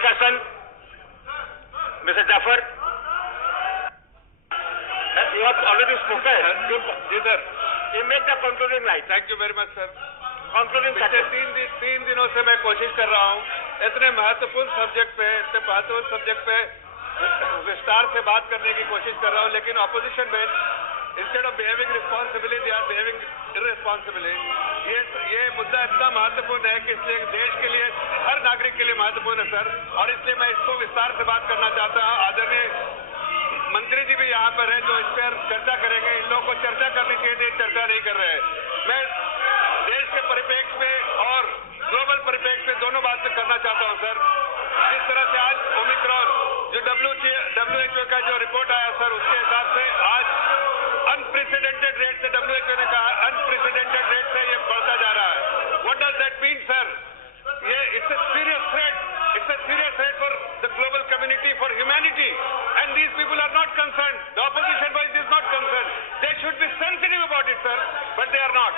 discussion. Mr. Jafar, you have already spoken. जी sir. You make the concluding line. Thank you very much, sir. Concluding पिछले sentence. तीन दिनों से मैं कोशिश कर रहा हूँ इतने महत्वपूर्ण सब्जेक्ट पे विस्तार से बात करने की कोशिश कर रहा हूँ, लेकिन ऑपोजिशन में instead of behaving responsibly they are behaving irresponsibly. ये मुद्दा इतना महत्वपूर्ण है कि इसलिए देश के लिए, हर नागरिक के लिए महत्वपूर्ण है सर, और इसलिए मैं इसको विस्तार से बात करना चाहता हूँ. आदरणीय मंत्री जी भी यहाँ पर है जो इस पर चर्चा करेंगे. इन लोगों को चर्चा करनी चाहिए, चर्चा नहीं कर रहे हैं. मैं देश के परिप्रेक्ष्य में और ग्लोबल परिप्रेक्ष्य में दोनों बातें करना चाहता हूँ सर. जिस तरह से आज ओमिक्रॉन जो WHO का जो रिपोर्ट आया सर, उसके हिसाब से आज अनप्रेसिडेंटेड रेट से WHO ने कहा अनप्रेसिडेंटेड रेट से ये बढ़ता जा रहा है. What does that mean sir? ये it's a serious threat for the global community, for humanity, and these people are not concern. The opposition wise is not concern. They should be sensitive about it sir, but they are not.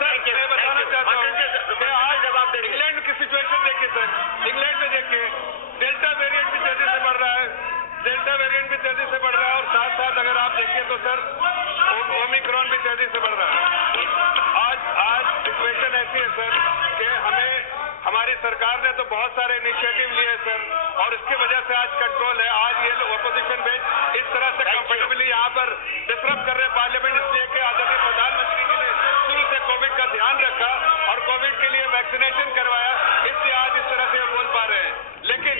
Sir मैं बताना चाहता हूँ कि आज जवाब दे England की situation देखिए सर. इंग्लैंड में देखिए डेल्टा वेरिएंट भी तेजी से बढ़ रहा है, और साथ साथ अगर आप देखिए तो सर ओमिक्रॉन भी तेजी से बढ़ रहा है. आज सिचुएशन ऐसी है सर कि हमारी सरकार ने तो बहुत सारे इनिशिएटिव लिए सर, और इसकी वजह से आज कंट्रोल है. आज ये लोग अपोजिशन में इस तरह से कंफर्टेबली यहाँ पर डिस्टर्ब कर रहे पार्लियामेंट, इसलिए कि आदरणीय प्रधानमंत्री जी ने शुरू से कोविड का ध्यान रखा और कोविड के लिए वैक्सीनेशन करवाया, इसलिए आज इस तरह से बोल पा रहे हैं. लेकिन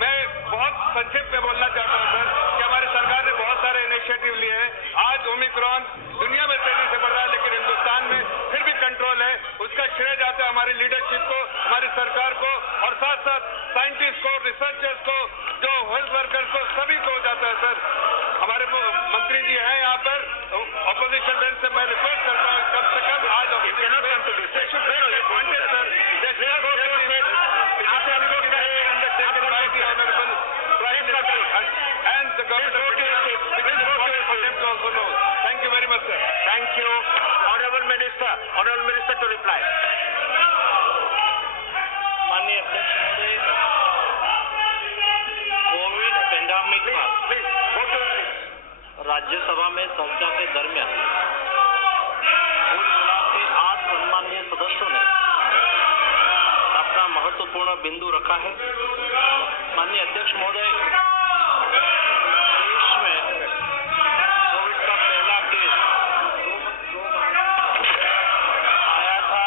मैं बहुत संक्षेप में बोलना चाहता हूं सर कि हमारी सरकार ने बहुत सारे इनिशिएटिव लिए हैं. आज ओमिक्रॉन दुनिया में तेजी से बढ़ रहा है, लेकिन हिंदुस्तान में फिर भी कंट्रोल है. उसका श्रेय जाता है हमारी लीडरशिप को, हमारी सरकार को, और साथ साथ साइंटिस्ट को, रिसर्चर्स को, जो हेल्थ वर्कर्स को, सभी को जाता है सर. हमारे मंत्री जी हैं यहाँ पर, ऑपोजिशन बेंच से मैं रिक्वेस्ट करता हूँ कम से कम आज and the government also knows. Thank you very much, sir. Thank you. Honorable Minister to reply. माननीय अध्यक्ष महोदय, कोविड पेंडेमिक राज्यसभा में चर्चा के दरमियान कुल मिला के 8 सम्मानीय सदस्यों ने अपना महत्वपूर्ण बिंदु रखा है. माननीय अध्यक्ष महोदय, देश में कोविड का पहला केस आया था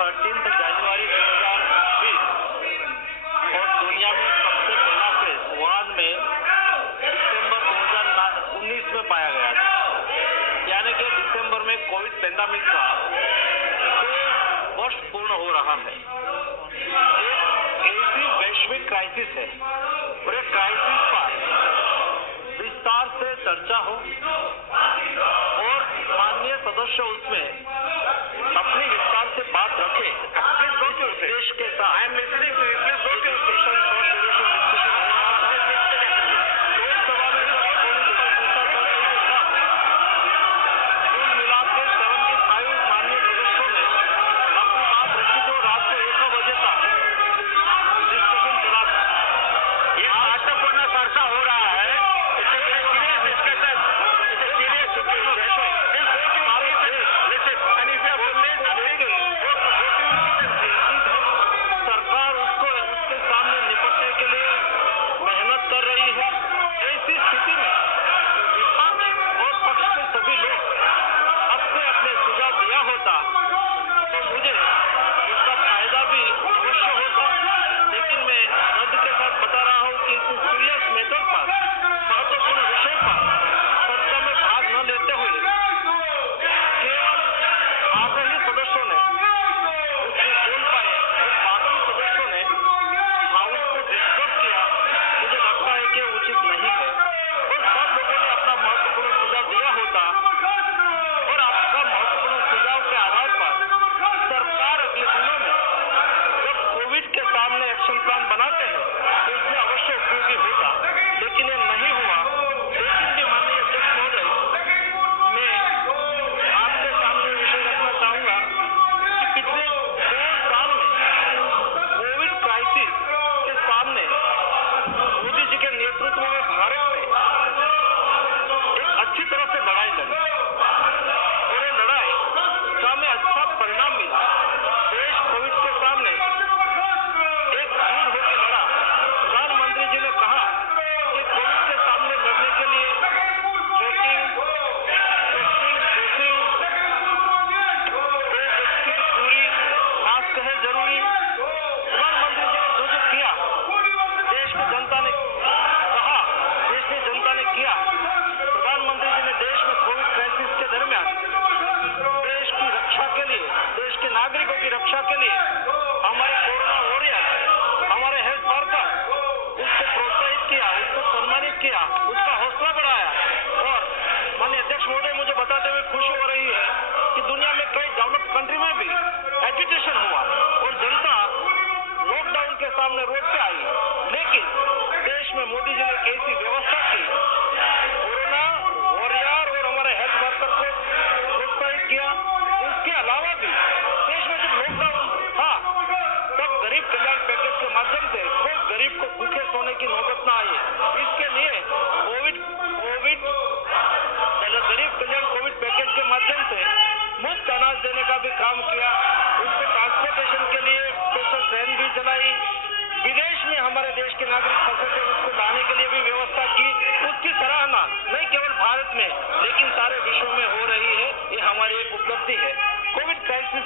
13 जनवरी 2020 और दुनिया में सबसे पहला केस वुहान में दिसंबर 2019 में पाया गया था. यानी कि दिसंबर में कोविड पेंडेमिक का 2 वर्ष पूर्ण हो रहा है. ऐसी वैश्विक क्राइसिस है और एक क्राइसिस पर विस्तार से चर्चा हो और माननीय सदस्य उसमें अपनी विस्तार से बात रखे. देश के साथ I am listening to you, please go to session for duration discussion. Lok Sabha में कुल मिला के 75 माननीय सदस्यों ने अपनी बात रखी तो रात को 1 बजे तक डिस्कशन चला था. ये महत्वपूर्ण चर्चा हो रहा है. It's a very serious discussion. It's a serious situation. सरकार उसको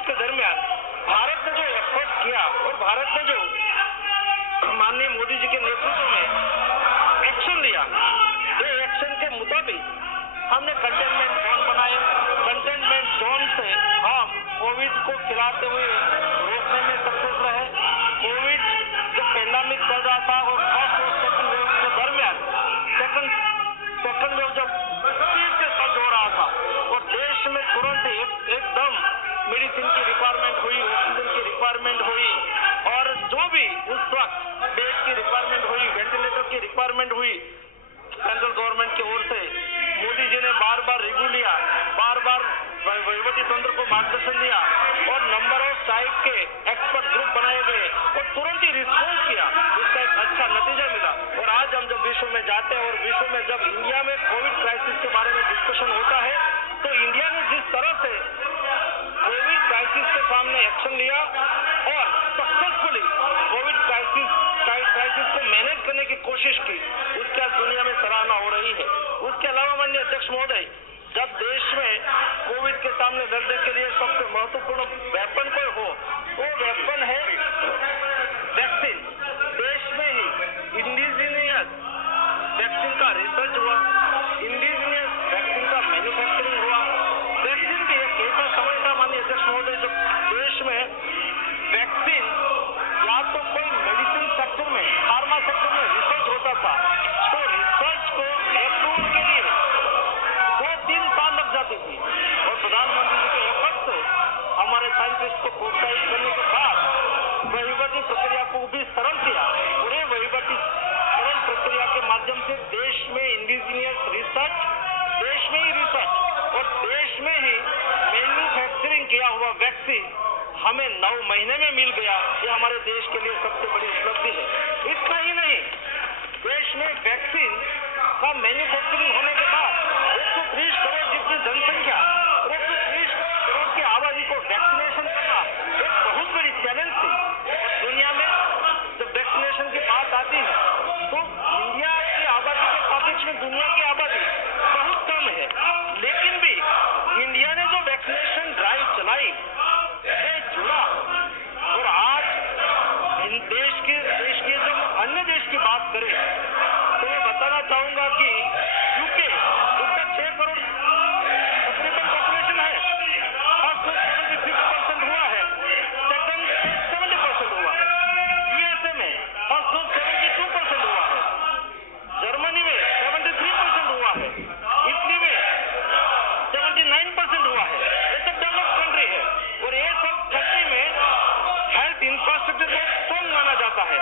के दरमियान भारत ने जो एफर्ट किया और भारत ने जो माननीय मोदी जी के नेतृत्व में एक्शन लिया, ये एक्शन के मुताबिक हमने कंटेनमेंट जोन बनाए। कंटेनमेंट जोन से हम कोविड को फैलाते हुए रोकने में सक्सेस रहे। कोविड जब पैंडेमिक चल रहा था और फर्स्ट और सेकंड वेव के दरमियान सेकंड वेव जब स्पीड के साथ हो रहा था और देश में तुरंत एकदम मेडिसिन की रिक्वायरमेंट हुई, ऑक्सीजन की रिक्वायरमेंट हुई और जो भी उस वक्त बेड की रिक्वायरमेंट हुई, वेंटिलेटर की रिक्वायरमेंट हुई, सेंट्रल गवर्नमेंट की ओर से मोदी जी ने बार बार रिव्यू लिया, बार बार वहीवटी तंत्र को मार्गदर्शन दिया और नंबर ऑफ टाइप के एक्सपर्ट ग्रुप बनाए गए और तुरंत ही रिस्पॉन्स किया। इसका एक अच्छा नतीजा मिला और आज हम जब विश्व में जाते हैं और विश्व में जब इंडिया में कोविड क्राइसिस के बारे में डिस्कशन होता है तो इंडिया ने जिस तरह से कोविड क्राइसिस के सामने एक्शन लिया और सक्सेसफुली कोविड क्राइसिस को मैनेज करने की कोशिश की, उसके आज दुनिया में सराहना हो रही है। उसके अलावा माननीय अध्यक्ष महोदय, जब देश में कोविड के सामने लड़ने के लिए सबसे महत्वपूर्ण वेपन कोई हो, वो वेपन है वैक्सीन। देश में ही इंडिजीनियस वैक्सीन का रिसर्च हुआ, इंडिजीनियस वैक्सीन का मैन्युफैक्चरिंग हुआ। वैक्सीन भी एक ऐसा समय था माननीय अध्यक्ष महोदय जब देश में वैक्सीन या तो कोई मेडिसिन सेक्टर में, फार्मा सेक्टर में रिसर्च होता था, तो रिसर्च को अप्रूवल के लिए 2-3 साल लग जाती थी और प्रधानमंत्री जी के एफर्ट से हमारे साइंटिस्ट को प्रोत्साहित करने के बाद वहीवटी प्रक्रिया को भी सरल किया और ये वहीवटी सरल प्रक्रिया के माध्यम से देश में इंडिजीनियस रिसर्च, देश में ही रिसर्च और देश में ही मैन्युफैक्चरिंग किया हुआ वैक्सीन हमें 9 महीने में मिल गया। ये हमारे देश के लिए सबसे बड़ी उपलब्धि है। इतना ही नहीं, देश में वैक्सीन का मैन्युफैक्चरिंग होने के बाद 130 करोड़ जितनी जनसंख्या और 130 करोड़ की आबादी को वैक्सीनेशन करना एक बहुत बड़ी चैलेंज थी और दुनिया में जब वैक्सीनेशन की बात आती है तो इंडिया की आबादी के सापेक्ष में दुनिया की आबादी बहुत कम है, लेकिन भी इंडिया ने जो वैक्सीनेशन ड्राइव चलाई जुड़ा और आज देश की जब अन्य देश की बात करें तो मैं बताना चाहूंगा कि यूके उसका 6 करोड़ तकरीबन पॉपुलेशन है, फर्स्ट 76% हुआ है, सेकंड 70% हुआ है, यूएसए में फर्स्ट 72% हुआ है, जर्मनी में 73% हुआ है, इटली में 79% हुआ है। ये सब डेवलप्ड कंट्री है और ये सब कंट्री में हेल्थ इंफ्रास्ट्रक्चर बहुत स्ट्रॉन्ग माना जाता है,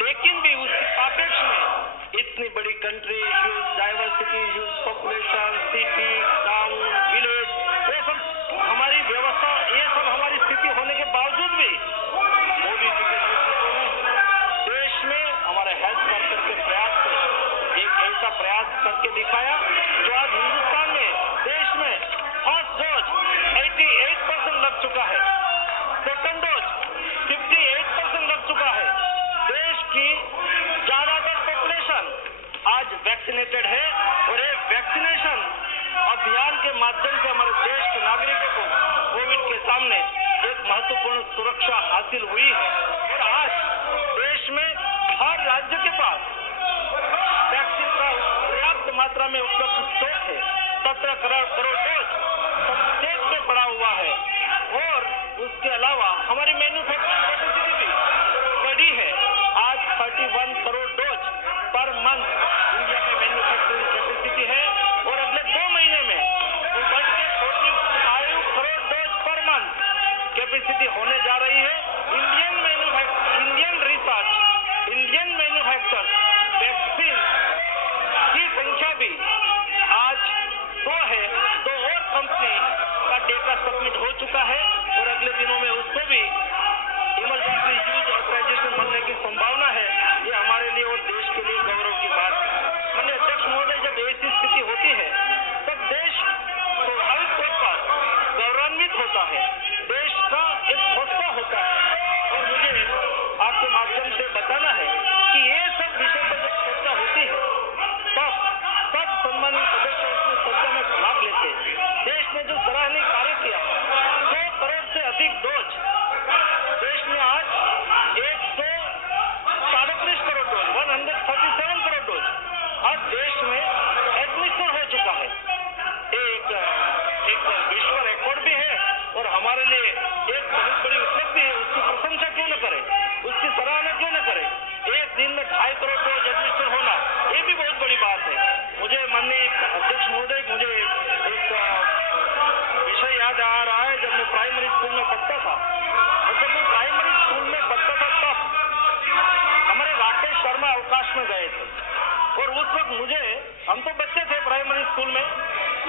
लेकिन भी उसके सापेक्ष में इतनी बड़ी country, huge diversity, huge population, city, town, village, ये सब हमारी व्यवस्था, ये सब हमारी स्थिति होने के बावजूद भी मोदी जी के नेतृत्व में देश में हमारे हेल्थ वर्कर के प्रयास से एक ऐसा प्रयास करके दिखाया जो आज हिंदुस्तान में, देश में फर्स्ट डोज 88% लग चुका है, सेकंड डोज 58% लग चुका है। देश की ज्यादातर पॉपुलेशन आज वैक्सीनेटेड है और ये वैक्सीनेशन अभियान के माध्यम से हमारे देश के नागरिकों को कोविड के सामने एक महत्वपूर्ण सुरक्षा हासिल हुई है और आज देश में हर राज्य के पास वैक्सीन का पर्याप्त मात्रा में उपलब्ध स्टॉक है। 17 करोड़ डोज स्टेट में पड़ा हुआ है और उसके अलावा हमारी मैन्युफैक्चरिंग कैपेसिटी भी बड़ी है। आज 31 crore dose per month India में मैन्युफैक्चरिंग कैपेसिटी है और अगले 2 महीने में वो बढ़ के 45 crore dose per month capacity होने जा रही है। Indian research, Indian manufacture vaccine की संख्या भी आज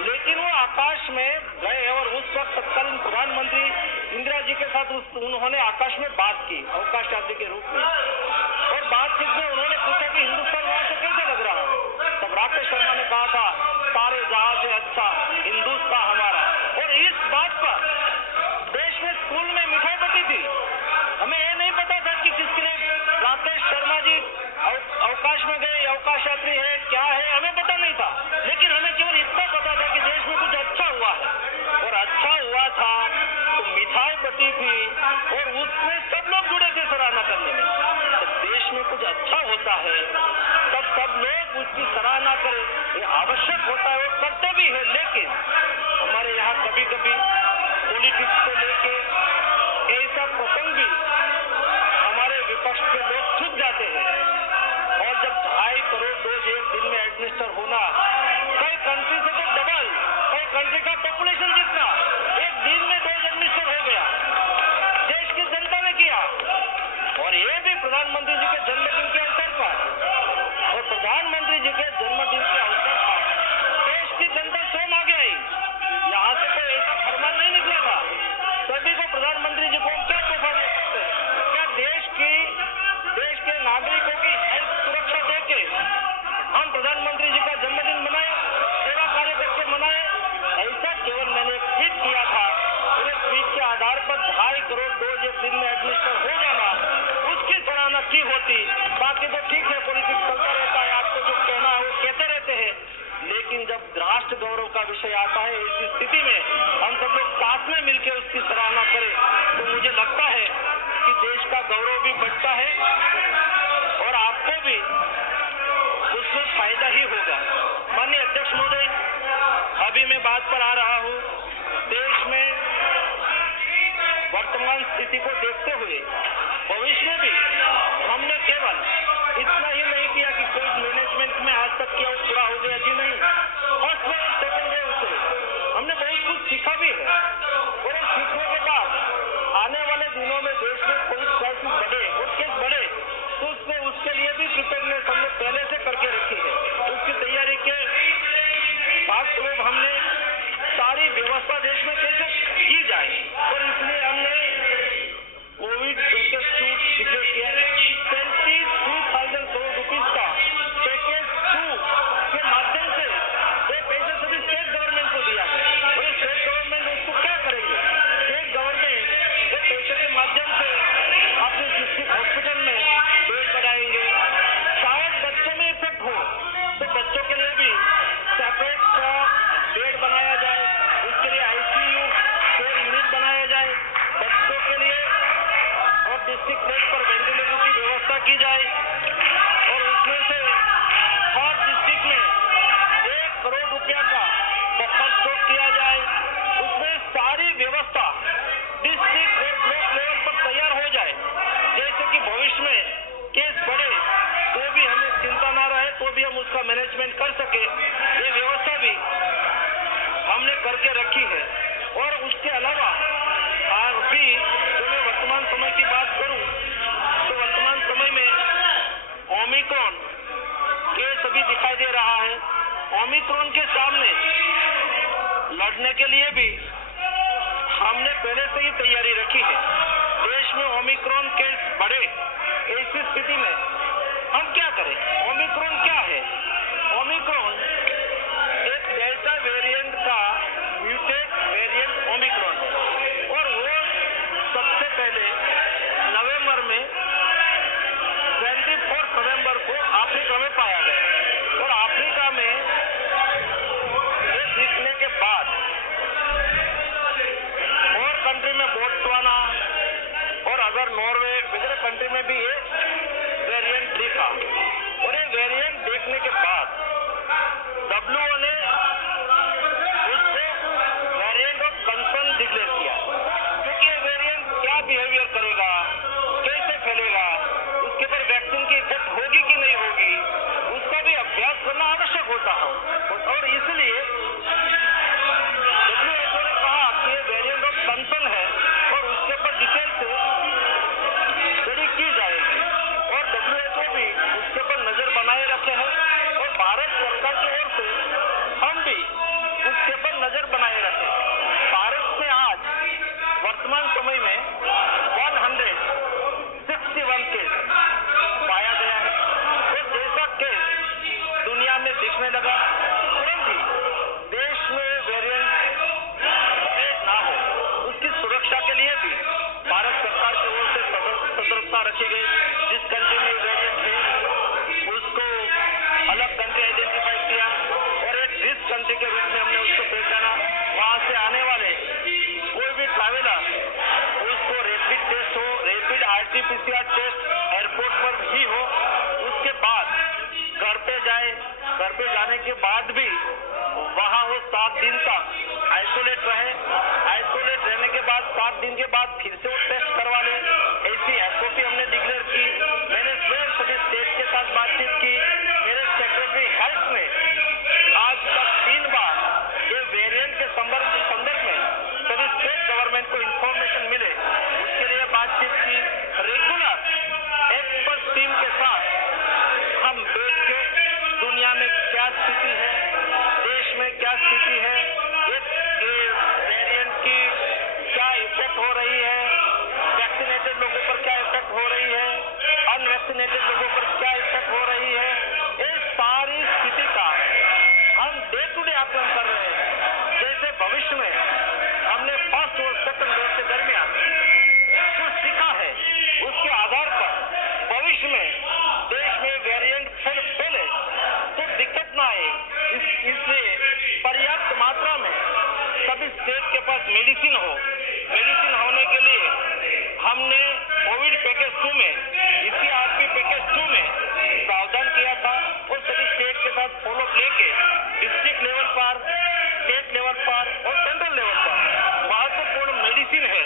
लेकिन वो आकाश में गए और उस वक्त तत्कालीन प्रधानमंत्री इंदिरा जी के साथ उन्होंने आकाश में बात की अवकाश यात्री के रूप में, और बातचीत में उन्होंने पूछा कि हिंदुस्तान वहां से कैसा लग रहा है। तब राकेश शर्मा ने कहा था सारे जहां से अच्छा हिंदुस्तान हमारा। और इस बात पर देश में स्कूल में मिठाई बटी थी। हमें ये नहीं पता था कि किसके लिए राकेश शर्मा जी अवकाश में गए, अवकाश यात्री है क्या है, हमें पता नहीं था। लेकिन हमें केवल इतना पता था कि देश में कुछ अच्छा हुआ है, और अच्छा हुआ था तो मिठाई बटी थी और उसमें सब लोग जुड़े थे सराहना करने में। जब देश में कुछ अच्छा होता है तब सब लोग उसकी सराहना करें, ये आवश्यक होता है और करते भी है। लेकिन हमारे यहाँ कभी कभी पॉलिटिक्स को लेके ऐसा प्रसंग भी हमारे विपक्ष के लोग चुप जाते हैं। और जब 2.5 करोड़ डोज एक दिन में एडमिनिस्टर होना, कई कंट्री से तो डबल, कई कंट्री का पॉपुलेशन जितना एक दिन में डोज एडमिनिस्टर हो गया, देश की जनता ने किया। और ये भी प्रधानमंत्री जी के जन्मदिन के अवसर पर, और प्रधानमंत्री जी के जन्मदिन के अवसर पर देश की जनता स्वयं आगे आई। यहाँ से कोई ऐसा फरमान नहीं निकला था। सभी को प्रधानमंत्री जी को क्या तोहफा दे सकते हैं? क्या देश के नागरिकों की हेल्थ सुरक्षा देके हम प्रधानमंत्री जी का जन्मदिन मनाए, सेवा कार्य करके मनाए? ऐसा केवल मैंने एक ट्वीट किया था, उस ट्वीट के आधार पर 2.5 करोड़ डोज एक दिन में एडमिनिस्टर हो जाना, उसकी सराहना की होती। बाकी तो ठीक है, पॉलिटिक्स चलता रहता है, आपको जो कहना है वो कहते रहते हैं। लेकिन जब राष्ट्र गौरव का विषय आता है, ऐसी स्थिति में हम सब लोग साथ में मिलकर उसकी सराहना करें तो मुझे लगता है कि देश का गौरव भी बढ़ता है और आपको भी उसमें फायदा ही होगा। माननीय अध्यक्ष महोदय, अभी मैं बात पर आ रहा हूँ, देश में वर्तमान स्थिति को देखते हुए भविष्य में भी हमने केवल इतना ही नहीं किया कि कोविड मैनेजमेंट में आज तक किया वो पूरा हो गया जी, नहीं। फर्स्ट वेव, सेकंड वेव से हमने बहुत कुछ सीखा भी है, और इस सीखने के बाद आने वाले दिनों में देश में कोविड क्राइसिस बढ़े और केस बढ़े तो उसके लिए भी प्रिपेयरनेस हमने पहले से करके रखी है। उसकी तैयारी के भागस्वरूप हमने सारी व्यवस्था देश में कैसे की जाए, और इसलिए हमने कोविड इंस्टीट्यूट डिक्लेयर किया है। 73,000 करोड़ रुपीज का पैकेज 2 के माध्यम से ये पैसे सभी स्टेट गवर्नमेंट को दिया है, और स्टेट गवर्नमेंट उसको क्या करेंगे? स्टेट गवर्नमेंट ये पैसे के माध्यम से अपने डिस्ट्रिक्ट हॉस्पिटल में बेड बढ़ाएंगे। शायद बच्चों में इफेक्ट हो तो बच्चों के लिए भी सेपरेट बेड बनाया जाए, उसके लिए ICU केयर यूनिट बनाया जाए बच्चों के लिए, और डिस्ट्रिक्ट बेड पर वेंटिलेटर की व्यवस्था की जाए, और उसमें से हर डिस्ट्रिक्ट में 1 करोड़ रुपया का बफर स्टॉक किया जाए। उसमें सारी व्यवस्था डिस्ट्रिक्ट और ब्लॉक लेवल पर तैयार हो जाए, जैसे कि भविष्य में केस बढ़े तो भी हमें चिंता ना रहे, तो भी हम उसका मैनेजमेंट कर सके। ये व्यवस्था भी हमने करके रखी है। और उसके अलावा अभी जो मैं वर्तमान समय की बात करूं तो वर्तमान समय में ओमिक्रॉन केस अभी दिखाई दे रहा है। ओमिक्रॉन के सामने लड़ने के लिए भी हमने पहले से ही तैयारी रखी है। देश में ओमिक्रॉन केस बढ़े, ऐसी स्थिति में हम क्या करें? ओमिक्रॉन क्या है? ओमिक्रॉन एक डेल्टा वेरिएंट का म्यूटेट वेरिएंट ओमिक्रॉन है, और वो सबसे पहले नवंबर में 24 नवंबर को अफ्रीका में पाया गया, और अफ्रीका में ये दिखने के बाद और कंट्री में बोत्सवाना और अदर नॉर्वे वगैरह कंट्री में भी ये वेरिएंट दिखा, और ये वेरिएंट देखने के बाद पे जाने के बाद भी वहाँ वो 7 दिन तक आइसोलेट रहे। आइसोलेट रहने के बाद 7 दिन के बाद फिर से वो टेस्ट करवा ले, ऐसी एसओपी हमने डिक्लेयर की। मैंने स्वयं सभी स्टेट के साथ बातचीत की। मेरे सेक्रेटरी हेल्थ ने आज तक 3 बार ये वेरिएंट के संदर्भ में सभी स्टेट गवर्नमेंट को इंफॉर्मेशन मिले, उसके लिए बातचीत की। रेगुलर एक्सपर्ट टीम के साथ हम बैठ के दुनिया में क्या स्थिति है, देश में क्या स्थिति है, वेरिएंट की क्या इफेक्ट हो रही है, वैक्सीनेटेड लोगों पर क्या इफेक्ट हो रही है, अनवैक्सीनेटेड लोगों पर क्या इफेक्ट हो रही है, इस सारी स्थिति का हम डे टू डे आकलन कर रहे हैं। जैसे भविष्य में हमने फर्स्ट और सेकंड डोज के दरमियान जो सीखा है, उसके आधार पर भविष्य में देश में वेरिएंट फिर फैले तो दिक्कत ना आए, इसलिए पर्याप्त मात्रा में सभी स्टेट के पास मेडिसिन हो। मेडिसिन होने के लिए हमने कोविड पैकेज 2 में, EPRP पैकेज 2 में प्रावधान किया था और सभी स्टेट के साथ फॉलो लेके डिस्ट्रिक्ट लेवल पर, स्टेट लेवल पर और सेंट्रल लेवल पर महत्वपूर्ण मेडिसिन है।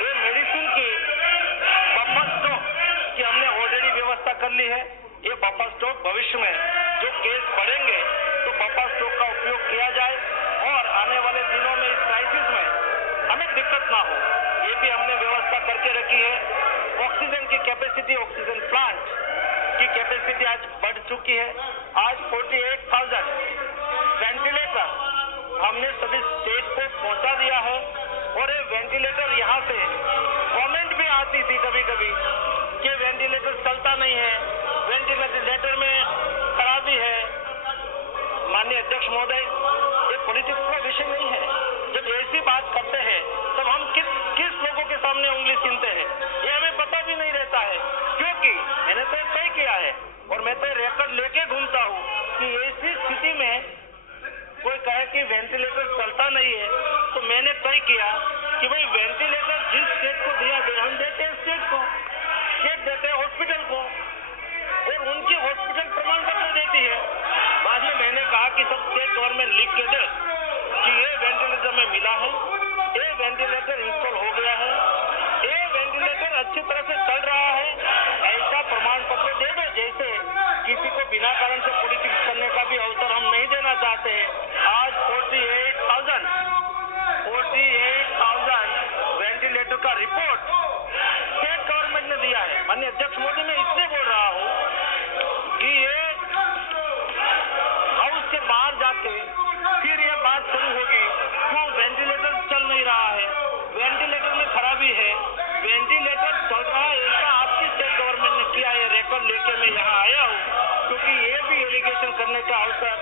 ये मेडिसिन की बफर स्टॉक की हमने ऑलरेडी व्यवस्था कर ली है। ये बफर स्टॉक भविष्य में जो केस बढ़ेंगे तो बफर स्टॉक का उपयोग किया जाए और आने वाले दिनों में इस क्राइसिस में हमें दिक्कत ना हो, ये भी हमने व्यवस्था करके रखी है। ऑक्सीजन की कैपेसिटी, ऑक्सीजन प्लांट की कैपेसिटी आज बढ़ चुकी है। आज 48,000 वेंटिलेटर हमने सभी स्टेट को पहुंचा दिया है और ये वेंटिलेटर यहाँ से कमेंट भी आती थी कभी कभी कि वेंटिलेटर चलता नहीं है, वेंटिलेटर में खराबी है। माननीय अध्यक्ष महोदय, ये पॉलिटिक्स का विषय नहीं है। जब ऐसी बात करते हैं तब हम किस लोगों के सामने उंगली छीनते हैं ये हमें पता भी नहीं रहता है, क्योंकि मैंने तो तय किया है और मैं तो रिकॉर्ड लेके घूमता हूँ कि ऐसी स्थिति में कोई कहे कि वेंटिलेटर चलता नहीं है तो मैंने तय किया कि भाई वेंटिलेटर जिस स्टेट को दिया गया हम देते हैं, स्टेट देते हैं हॉस्पिटल को और उनकी हॉस्पिटल प्रमाण पत्र देती है। बाद में मैंने कहा कि सब स्टेट गवर्नमेंट लिख के दे कि ये वेंटिलेटर में मिला है, ये वेंटिलेटर इंस्टॉल हो गया है, ये वेंटिलेटर अच्छी तरह से चल रहा है, ऐसा प्रमाण पत्र दे दो। जैसे किसी को बिना कारण से पॉलिटिक्स करने का भी अवसर हम नहीं देना चाहते हैं। आज 48,000 वेंटिलेटर का रिपोर्ट स्टेट गवर्नमेंट ने दिया है। माननीय अध्यक्ष मोदी, मैं इसलिए बोल रहा हूँ कि ये हाउस के बाहर जाके फिर ये बात शुरू होगी क्यों वेंटिलेटर चल नहीं रहा है, वेंटिलेटर में खराबी है, वेंटिलेटर चल रहा है ऐसा आपकी स्टेट गवर्नमेंट ने किया। ये रिकॉर्ड लेके मैं यहाँ आया हूँ क्योंकि ये भी एलिगेशन करने का अवसर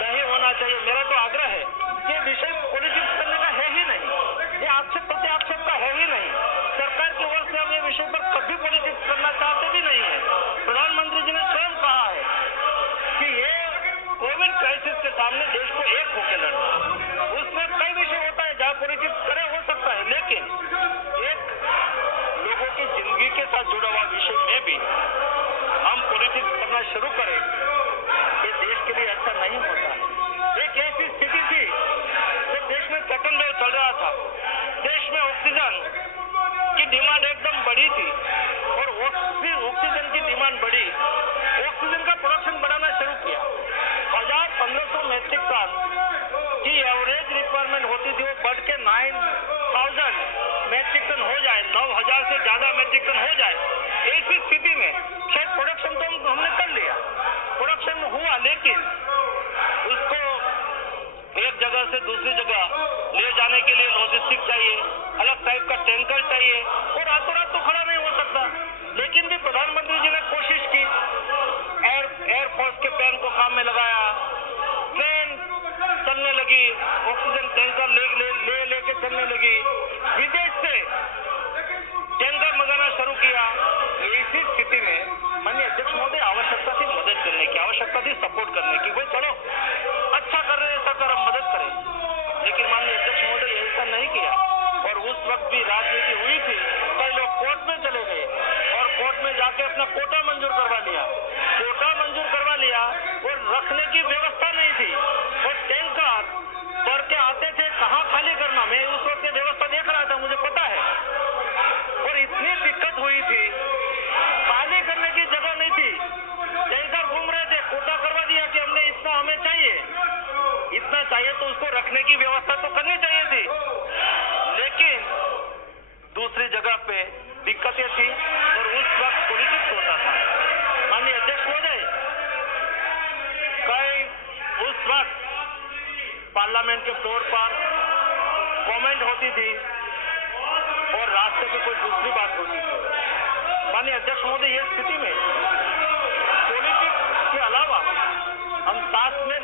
नहीं होना चाहिए। मेरा तो आग्रह है कि विषय पॉलिटिक्स करने का है ही नहीं, ये आक्षेप प्रत्याक्षेप का है ही नहीं। सरकार की ओर से हम ये विषय पर कभी पॉलिटिक्स करना चाहते भी नहीं है। प्रधानमंत्री जी ने स्वयं कहा है कि ये कोविड क्राइसिस के सामने देश को एक होकर लड़ना। उसमें कई विषय होता है जहाँ पॉलिटिक्स करे हो सकता है, लेकिन एक लोगों की जिंदगी के साथ जुड़ा हुआ विषय में भी हम पॉलिटिक्स करना शुरू करें, ये देश के लिए अच्छा नहीं होता है। एक ऐसी स्थिति थी जब देश में सेकंड वेव चल रहा था, देश में ऑक्सीजन की डिमांड एकदम बढ़ी थी और ऑक्सीजन की डिमांड बढ़ी, ऑक्सीजन का प्रोडक्शन बढ़ाना शुरू किया। 1,500 मेट्रिक टन की एवरेज रिक्वायरमेंट होती थी, वो बढ़ के 9,000 मेट्रिक टन हो जाए, 9,000 से ज्यादा मेट्रिक टन हो जाए। ऐसी स्थिति में शायद प्रोडक्शन तो हमने कर लिया, प्रोडक्शन हुआ, लेकिन उसको एक जगह से दूसरी जगह ले जाने के लिए लॉजिस्टिक चाहिए, अलग टाइप का टैंकर चाहिए और रातों रात तो खड़ा नहीं हो सकता। लेकिन भी प्रधानमंत्री जी ने कोशिश की, एयरफोर्स के प्लेन को काम में लगाया, ट्रेन चलने लगी, ऑक्सीजन टैंकर लेके चलने लगी, विदेश से टैंकर मंगाना शुरू किया। ऐसी स्थिति में माननीय अध्यक्ष महोदय आवश्यकता थी मदद करने की, आवश्यकता थी सपोर्ट करने की। भाई चलो अच्छा कर रहे हैं, ऐसा कर हम मदद करें, लेकिन माननीय अध्यक्ष महोदय ऐसा नहीं किया। और उस वक्त भी राजनीति हुई थी, कई लोग कोर्ट में चले गए और कोर्ट में जाके अपना कोटा मंजूर करवा लिया और रखने की व्यवस्था रखने की व्यवस्था तो करनी चाहिए थी, लेकिन दूसरी जगह पे दिक्कतें थी और उस वक्त पॉलिटिक्स होता था। माननीय अध्यक्ष महोदय, कई उस वक्त पार्लियामेंट के फ्लोर पर कमेंट होती थी और रास्ते पे कोई दूसरी बात होती थी। माननीय अध्यक्ष महोदय, ये स्थिति में पॉलिटिक्स के अलावा हम साथ में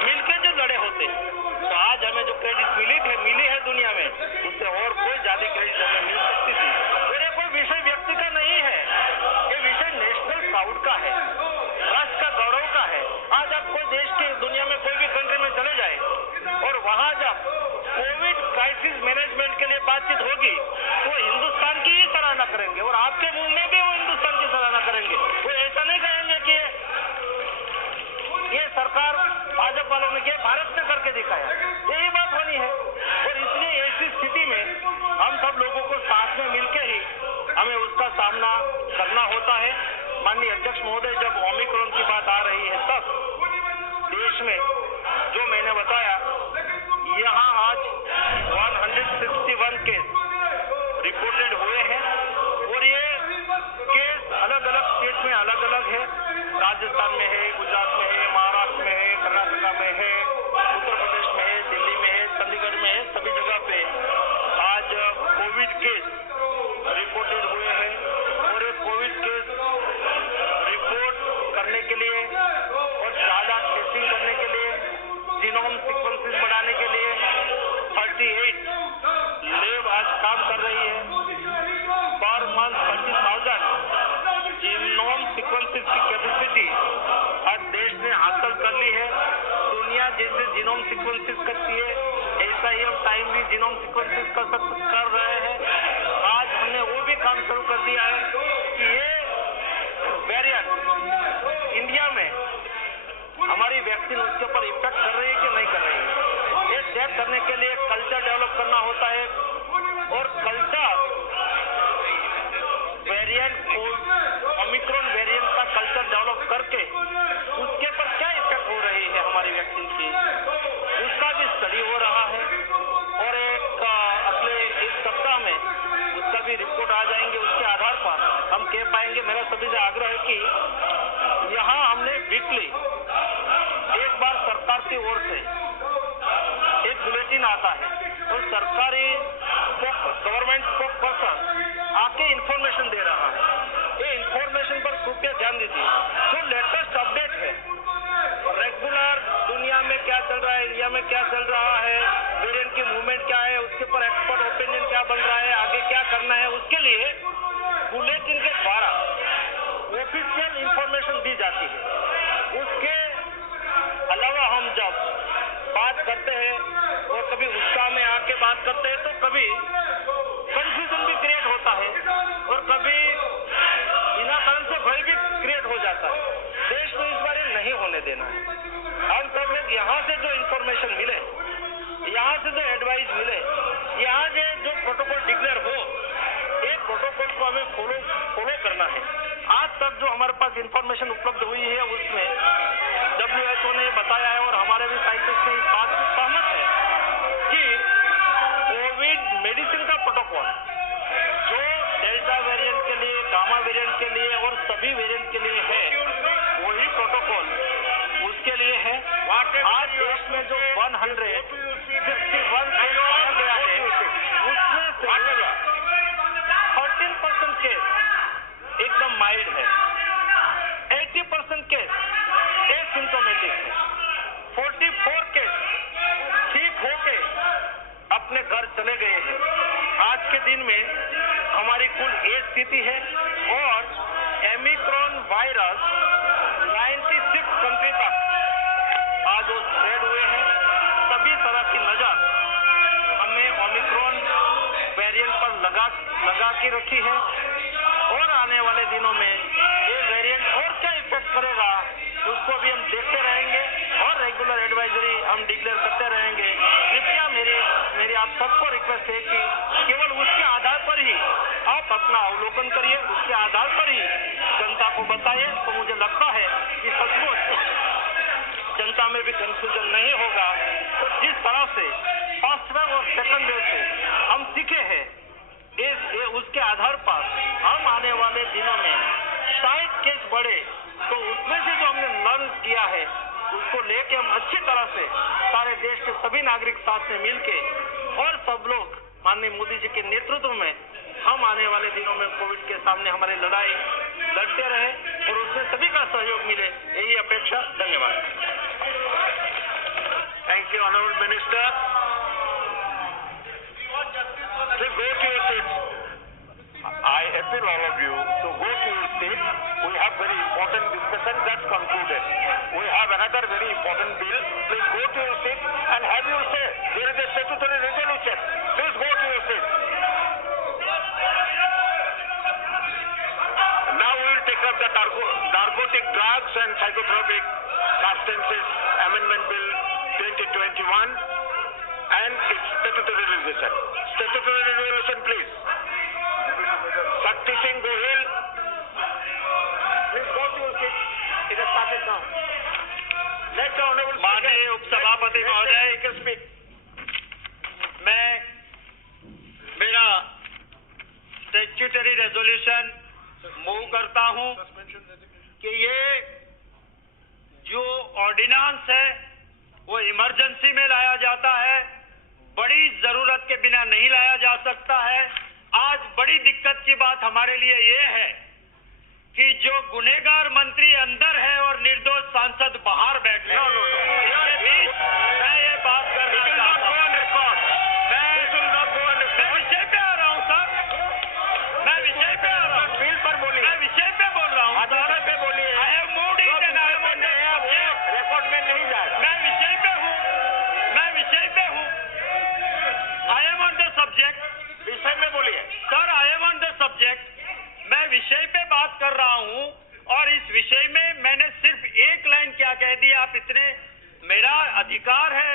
मिलकर जो लड़े होते तो आज हमें जो क्रेडिट मिली है दुनिया में, उससे और कोई ज्यादा क्रेडिट हमें मिल सकती थी। और ये कोई विषय व्यक्ति का नहीं है, ये विषय नेशनल प्राउड का है, राष्ट्र का गौरव का है। आज आप कोई देश के दुनिया में कोई भी कंट्री में चले जाए और वहां जब कोविड क्राइसिस मैनेजमेंट के लिए बातचीत होगी तो हिंदुस्तान की ही सराहना करेंगे और आपके मुंह में भी वो हिंदुस्तान की सराहना करेंगे। वो ऐसा नहीं कहेंगे कि ये सरकार भाजपा वालों ने किया, भारत ने करके दिखाया। यही बात होनी है और इसलिए ऐसी स्थिति में हम सब लोगों को साथ में मिलकर ही हमें उसका सामना करना होता है। माननीय अध्यक्ष महोदय, जब ओमिक्रॉन की बात आ रही है तब देश में जो मैंने बताया, यहाँ आज 161 केस रिपोर्टेड हुए हैं और ये केस अलग अलग स्टेट में अलग अलग है। राजस्थान में है, गुजरात में है, महाराष्ट्र में है, कर्नाटका में है, उत्तर प्रदेश में है, दिल्ली में है, चंडीगढ़ में है। सभी जगह पे आज कोविड केस रिपोर्टेड हुए हैं और ये कोविड केस रिपोर्ट करने के लिए और ज्यादा टेस्टिंग करने के लिए, जीनोम सीक्वेंसेस बढ़ाने के लिए 38 लैब आज काम कर रही है। पर मंथ 30,000 जीनोम सीक्वेंसेस की कैपेसिटी आज देश ने हासिल कर ली है। दुनिया जैसे जीनोम सीक्वेंसेस करती है, ऐसा ही हम टाइमली जीनोम सीक्वेंसेस कर रहे हैं। आज हमने वो भी काम शुरू कर दिया है कि ये वेरिएंट इंडिया में हमारी वैक्सीन उसके ऊपर इफेक्ट कर रही है कि नहीं कर रही है, ये चेक करने के लिए कल्चर डेवलप करना होता है और कल्चर वेरिएंट ओमिक्रॉन वेरिएंट का कल्चर डेवलप करके उसके ऊपर क्या इफेक्ट हो रही है हमारी वैक्सीन की, उसका भी स्टडी हो रहा है और अगले एक सप्ताह में उसका भी रिपोर्ट आ जाएंगे। उसके आधार पर हम कह पाएंगे। मेरा सभी से आग्रह है कि यहाँ हमने वीकली एक बार सरकार की ओर से एक बुलेटिन आता है और सरकारी गवर्नमेंट स्पोक पर्सन आके इंफॉर्मेशन दे रहा है। ये इंफॉर्मेशन पर कृपया ध्यान दीजिए। जो लेटेस्ट अपडेट है, रेगुलर दुनिया में क्या चल रहा है, इंडिया में क्या चल रहा है, वेरिएंट की मूवमेंट क्या है, उसके ऊपर एक्सपर्ट ओपिनियन क्या बन रहा है, आगे क्या करना है, उसके लिए बुलेटिन के द्वारा ऑफिशियल इंफॉर्मेशन दी जाती है। उसके अलावा हम जब बात करते हैं और कभी उत्साह में आके बात करते हैं तो कभी कंफ्यूजन भी क्रिएट होता है और कभी बिना कारण से भय भी क्रिएट हो जाता है। देश में इस बारे नहीं होने देना है। हम सब लोग यहाँ से जो इंफॉर्मेशन मिले, यहाँ से जो एडवाइस मिले, यहाँ से जो प्रोटोकॉल डिक्लेयर हो, एक प्रोटोकॉल को हमें फॉलो करना है। आज तक जो हमारे पास इंफॉर्मेशन उपलब्ध हुई है उसमें WHO ने बताया है और हमारे भी साइंटिस्ट ने इस बात से सहमत है कि कोविड मेडिसिन का प्रोटोकॉल जो डेल्टा वेरिएंट के लिए, गामा वेरिएंट के लिए और सभी वेरिएंट के लिए है, वही प्रोटोकॉल उसके लिए है। आज देश में जो 161 केस पाया गया है उसमें से 13% केस एकदम माइल्ड है, 80% केस एसिम्टोमेटिक है, 44 केस ठीक होके अपने घर चले गए हैं। आज के दिन में हमारी कुल ये स्थिति है और ओमिक्रॉन वायरस 96 कंट्री तक आज वो स्प्रेड हुए हैं। सभी तरह की नजर हमें ओमिक्रॉन वेरिएंट पर लगा के रखी है और आने वाले दिनों में ये वेरिएंट और क्या इफेक्ट करेगा उसको भी हम देखते रहेंगे और रेगुलर एडवाइजरी हम डिक्लेयर करते रहेंगे। कृपया मेरी आप सबको रिक्वेस्ट है कि केवल उसके आधार पर ही आप अपना अवलोकन करिए, उसके आधार पर ही जनता को बताइए। तो मुझे लगता है कि सचमुच जनता में भी कंफ्यूजन नहीं होगा। तो जिस तरह से फर्स्ट वेव और सेकंड वेव से हम सीखे हैं, उसके आधार पर हम आने वाले दिनों में शायद केस बढ़े, तो उसमें से जो हमने लर्न किया है उसको लेके हम अच्छी तरह से सारे देश के सभी नागरिक साथ में मिलके और सब लोग माननीय मोदी जी के नेतृत्व में हम आने वाले दिनों में कोविड के सामने हमारी लड़ाई लड़ते रहे और उसमें सभी का सहयोग मिले, यही अपेक्षा। धन्यवाद। Thank you, Honorable Minister. Please go to your seats. I appeal all of you to go to your seats. We have very important discussion that's concluded. We have another very important bill. Please go to your seats and have your say. There is a statutory resolution. Please go to your seats. Now we will take up the Narcotic Drugs and Psychotropic Substances Amendment Bill 2021 and its statutory resolution. Statutory resolution, please. Shakti Singh Gohil, please go to your seat. It has started now. Let the Honorable माननीय उपसभापति महोदय, speak. मैं मेरा statutory resolution move करता हूं कि ये जो ऑर्डिनेंस है वो इमरजेंसी में लाया जाता है, बड़ी जरूरत के बिना नहीं लाया जा सकता है। आज बड़ी दिक्कत की बात हमारे लिए ये है कि जो गुनहगार मंत्री अंदर है और निर्दोष सांसद बाहर बैठे हैं। इसके बीच मैं ये बात करना चाहता हूं। मैं विषय पे आ रहा हूं सर, मैं विषय पे आ रहा हूं, बिल पर बोलिए, मैं विषय पे बोल रहा हूं सर, पे बोलिए। I have moved it and I want record में नहीं जाएगा। मैं विषय पे हूं, मैं विषय पे हूं। I am on the subject. विषय में बोलिए sir, I am on the subject. मैं विषय पे बात कर रहा हूं और इस विषय में मैंने सिर्फ एक लाइन क्या कह दी, आप इतने, मेरा अधिकार है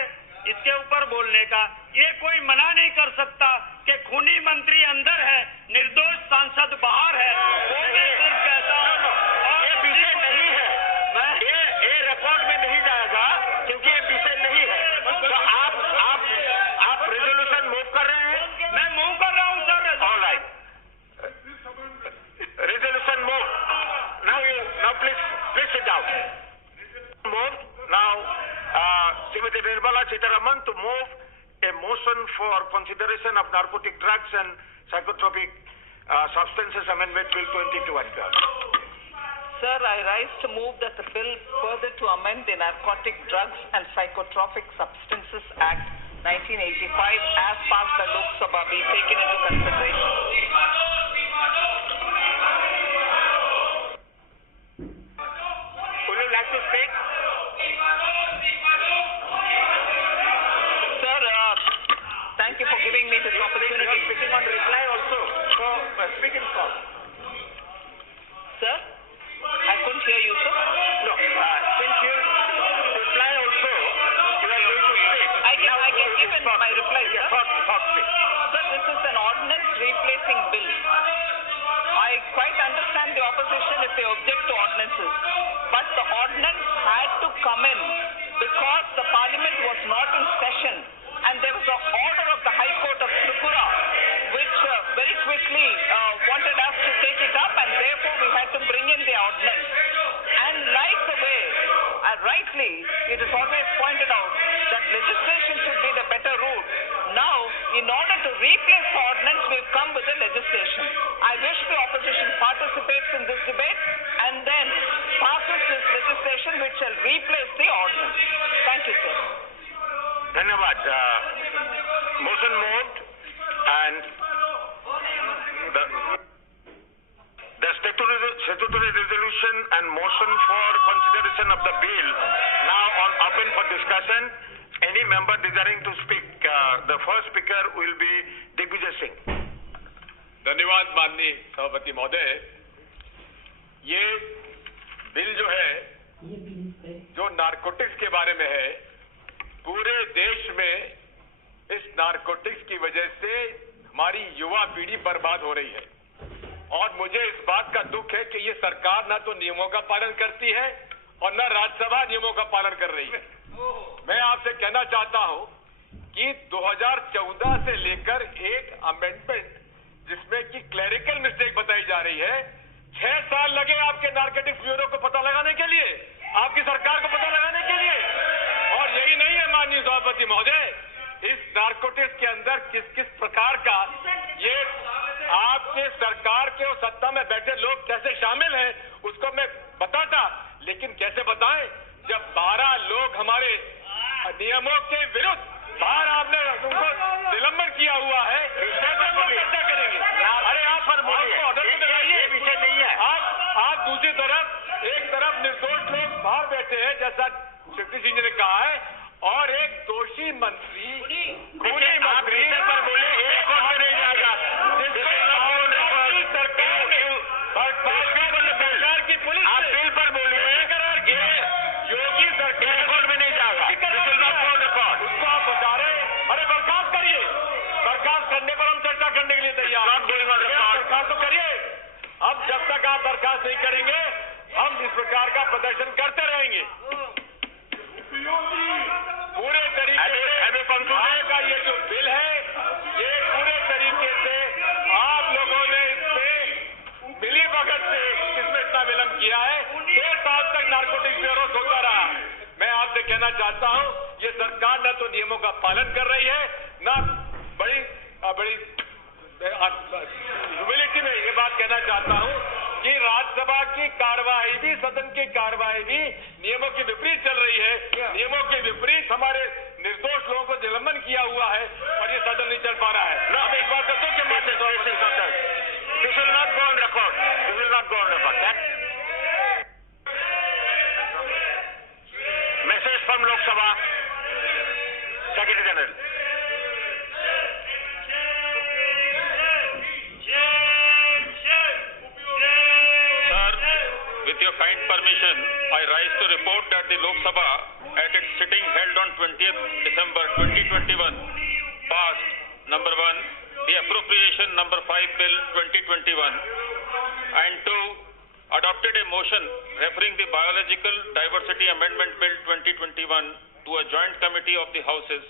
इसके ऊपर बोलने का। ये कोई मना नहीं कर सकता कि खूनी मंत्री अंदर है, निर्दोष सांसद बाहर है। वो मैं सिर्फ कहता हूं और ये विषय नहीं है, ये रिकॉर्ड में नहीं जाएगा क्योंकि ये विषय नहीं है। तो आप रेजोल्यूशन मूव कर रहे हैं? मैं मूव कर रहा हूं sir. All right, resolution moved. Now please sit down. Moved. Now, Srimati Nirmala Sitharaman to move a motion for consideration of Narcotic Drugs and Psychotropic Substances Amendment Bill 2021. Sir, I rise to move that the bill further to amend the Narcotic Drugs and Psychotropic Substances Act 1985 as passed by Lok Sabha be taken into consideration. Would you like to speak? Sir, thank you for giving me this opportunity. Speaking on reply also. So, speak in short. Sir, I couldn't hear you, sir. No, since you reply also, you are going to speak. I can give in my reply, sir. Short speak. Sir, this is an ordinance replacing bill. I quite understand the opposition if they object to ordinances, but the ordinance had to come in because the parliament was not in session and there was an order of the High Court of Tripura which very quickly wanted us to take it up, and therefore we had to bring in the ordinance. And like the way, rightly, it is always pointed out that legislation should be the better route. Now, in order to replace the ordinance, we've come with a legislation. I wish the opposition participates in this debate and then passes this legislation which shall replace the ordinance. Thank you, sir. Dhanyavad. Motion moved and the statutory resolution and motion for consideration of the bill now open for discussion. Any member desiring to speak, the first speaker will be Digvijay Singh. धन्यवाद माननीय सभापति महोदय। ये bill जो है, जो narcotics के बारे में है, पूरे देश में इस नारकोटिक्स की वजह से हमारी युवा पीढ़ी बर्बाद हो रही है और मुझे इस बात का दुख है कि ये सरकार ना तो नियमों का पालन करती है और न राज्यसभा नियमों का पालन कर रही है। मैं आपसे कहना चाहता हूं कि 2014 से लेकर एक अमेंडमेंट जिसमें कि क्लरिकल मिस्टेक बताई जा रही है, 6 साल लगे आपके नारकोटिक्स ब्यूरो को पता लगाने के लिए, आपकी सरकार को पता लगाने के लिए। और यही नहीं है माननीय सभापति महोदय, इस नारकोटिक्स के अंदर किस किस प्रकार का ये आपके सरकार के और सत्ता में बैठे लोग कैसे शामिल हैं उसको मैं बताता, लेकिन कैसे बताएं जब 12 लोग हमारे नियमों के विरुद्ध बाहर आपने उनको निलंबन किया हुआ है, कैसे हम चर्चा करेंगे? अरे आप ऑर्डर तो लगाइए, विषय नहीं है। आप दूसरी तरफ एक तरफ निर्दोष लोग बाहर बैठे हैं जैसा शक्ति सिंह जी ने कहा है, और एक दोषी मंत्री खूनी मंत्री पर बोले एक और नहीं जाएगा सरकार की पुलिस, आप बिल पर बोलिए योगी सरकार में नहीं जाएगा, उसको आप बता रहे। अरे बर्खास्त करिए, बर्खास्त करने पर हम चर्चा करने के लिए तैयार, बर्खास्त तो करिए। अब जब तक आप बर्खास्त नहीं करेंगे हम इस प्रकार का प्रदर्शन करते रहेंगे। पूरे तरीके से आपका ये जो बिल है, ये पूरे तरीके से आप लोगों ने इसमें मिली भगत से इसमें इतना विलंब किया है। 6 साल तक नारकोटिक्स ब्यूरो सोता रहा। मैं आपसे कहना चाहता हूं, ये सरकार न तो नियमों का पालन कर रही है, न बड़ी ह्यूमिलिटी में ये बात कहना चाहता हूं कि राज्यसभा की कार्यवाही भी, सदन की कार्यवाही भी नियमों के विपरीत चल रही है। नियमों के विपरीत हमारे निर्दोष लोगों को निलंबन किया हुआ है और ये सदन नहीं चल पा रहा है। हम एक बात करते हैं कि this will not go on record. This will not go on record. Message from Lok Sabha, Secretary General. With your kind permission, I rise to report that the Lok Sabha, at its sitting held on 20th December 2021, passed number 1, the appropriation number 5 bill 2021, and 2, adopted a motion referring the biological diversity amendment bill 2021 to a joint committee of the houses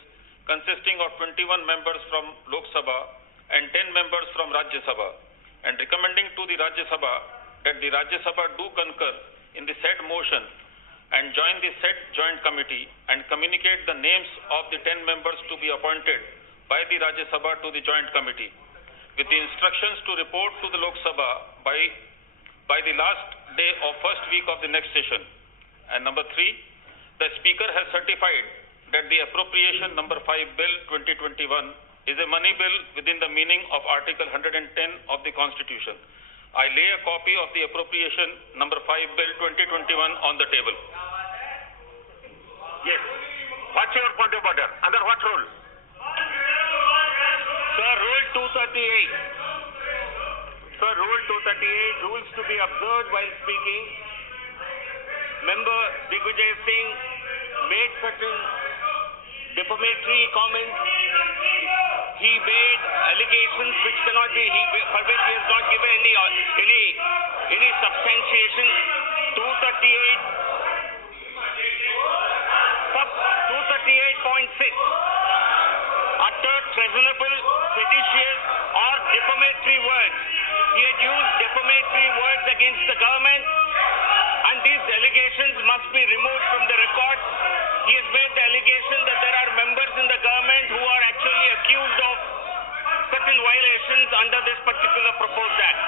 consisting of 21 members from Lok Sabha and 10 members from Rajya Sabha, and recommending to the Rajya Sabha that the Rajya Sabha do concur in the said motion and join the said joint committee and communicate the names of the 10 members to be appointed by the Rajya Sabha to the joint committee, with the instructions to report to the Lok Sabha by the last day of first week of the next session. And number 3, the Speaker has certified that the appropriation number 5 bill 2021 is a money bill within the meaning of Article 110 of the Constitution. I lay a copy of the appropriation number 5 bill 2021 on the table. Yes. What's your point of order? Under what rule? Sir, Rule 238. Sir, Rule 238, rules to be observed while speaking. Member Digvijay Singh made certain defamatory comments. He made allegations which cannot be, for which he has not given any substantiation. 238.6 uttered treasonable, seditious or defamatory words. He had used defamatory words against the government, and these allegations must be removed from the record. He has made the allegation that there are members in the government who are actually accused of certain violations under this particular proposed act.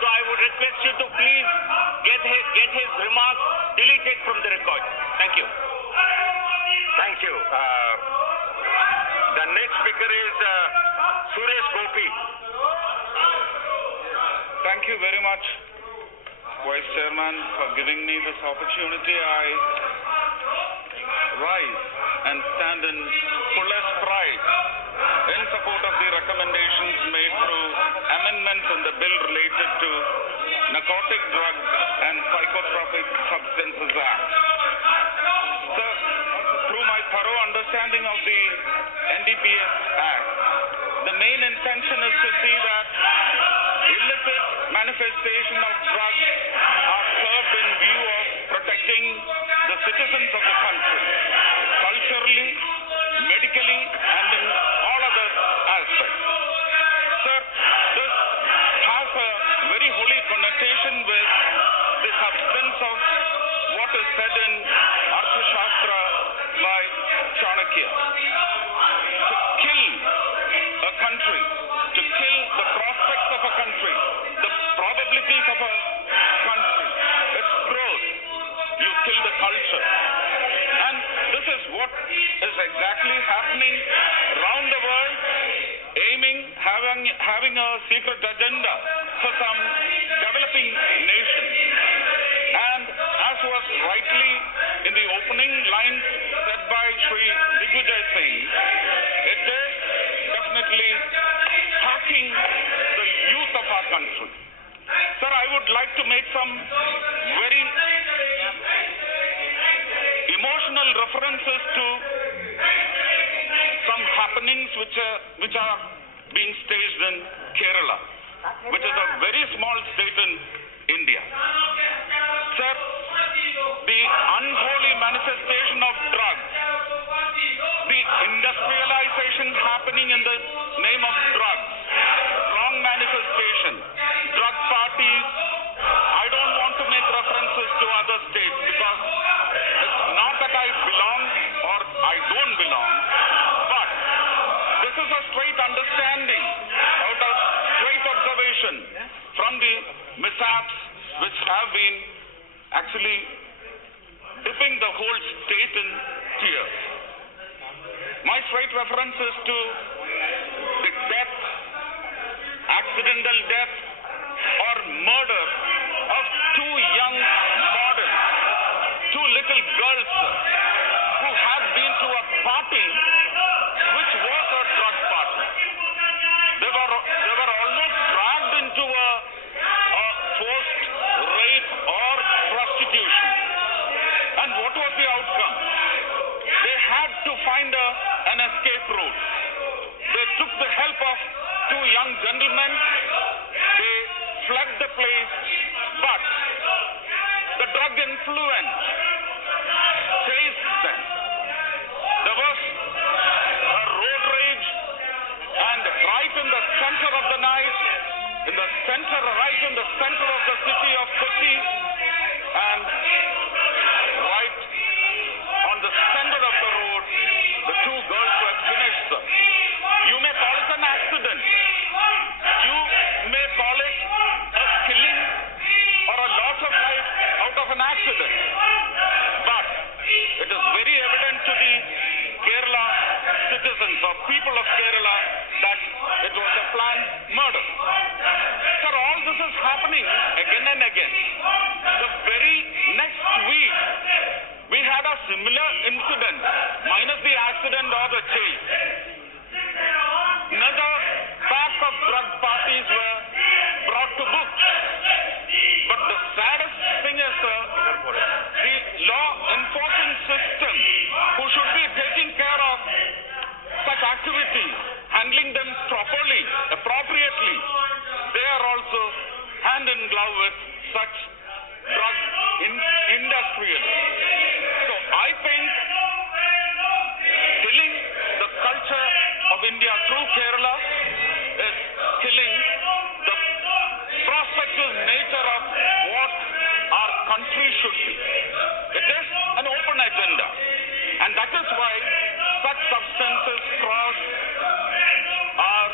So I would request you to please get his remarks deleted from the record. Thank you. Thank you. The next speaker is Suresh Gopi. Thank you very much, Vice Chairman, for giving me this opportunity. I rise and stand in fullest pride in support of the recommendations made through amendments in the bill related to Narcotic Drugs and Psychotropic Substances Act. Sir, through my thorough understanding of the NDPS Act, the main intention is to see that illicit manifestation of drugs are served in view of protecting the citizens of the country, culturally, medically, and in all other aspects. Sir, this has a very holy connotation with the substance of what is said in Arthashastra by Chanakya. To kill a country, to kill the prospects of a country, the probabilities of a country, its growth, you kill the culture. And this is what is exactly happening around the world, having a secret agenda for some developing nations. And as was rightly in the opening lines said by Shri Digvijay Singh, it is definitely hacking the youth of our country. Sir, I would like to make some very emotional references to some happenings which are being staged in Kerala, which is a very small state in India. Sir, the unholy manifestation of drugs, the industrialization happening in the name of drugs, wrong manifestation, drug parties. I don't want to make references to other states because it's not that I belong or I don't belong, but this is a straight understanding out of straight observation from the mishaps which have been actually dipping the whole state in tears. My straight reference is to the death, accidental death or murder of two young models, two little girls who had been to a party which was a drug party. They were almost dragged into a forced rape or prostitution. And what was the outcome? They had to find an escape route. They took the help of two young gentlemen. They fled the place, but the drug influence chased them. There was a road rage, and right in the center of the night, right in the center of the city of Kochi, and right on the center of the road, the two girls were finished. You may call it an accident. You may call it a killing or a loss of life out of an accident. But it is very evident to the Kerala citizens or people of Kerala that it was a planned murder. Sir, all this is happening again and again. The very next week, we had a similar incident, minus the accident or the chase. Another pack of drug parties were brought to book. But the saddest thing is, the law enforcing system, who should be taking care of such activities, handling them properly, appropriately, they are also hand in glove with such drug industrialists. So I think killing the culture of India through Kerala is killing the prospective nature of what our country should be. It is an open agenda, and that is why such substances cross our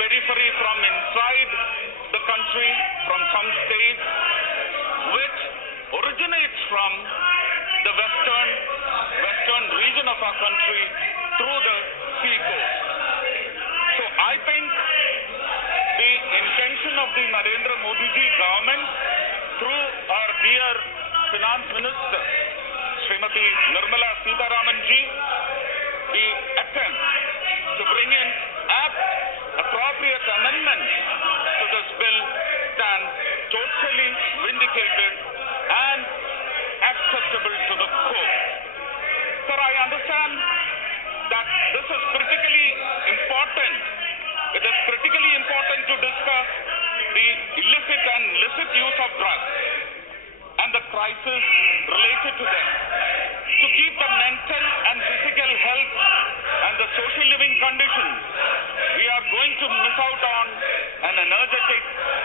periphery from inside the country, from some states, which originates from the western region of our country through the sea coast. So I think the intention of the Narendra Modi ji government through our dear Finance Minister, Srimati Nirmala Sitharaman ji, the attempt to bring in apt, appropriate amendments to this bill stands totally vindicated and acceptable to the court. Sir, I understand that this is critically important. It is critically important to discuss the illicit and licit use of drugs and the prices related to them. To keep the mental and physical health and the social living conditions, we are going to miss out on an energetic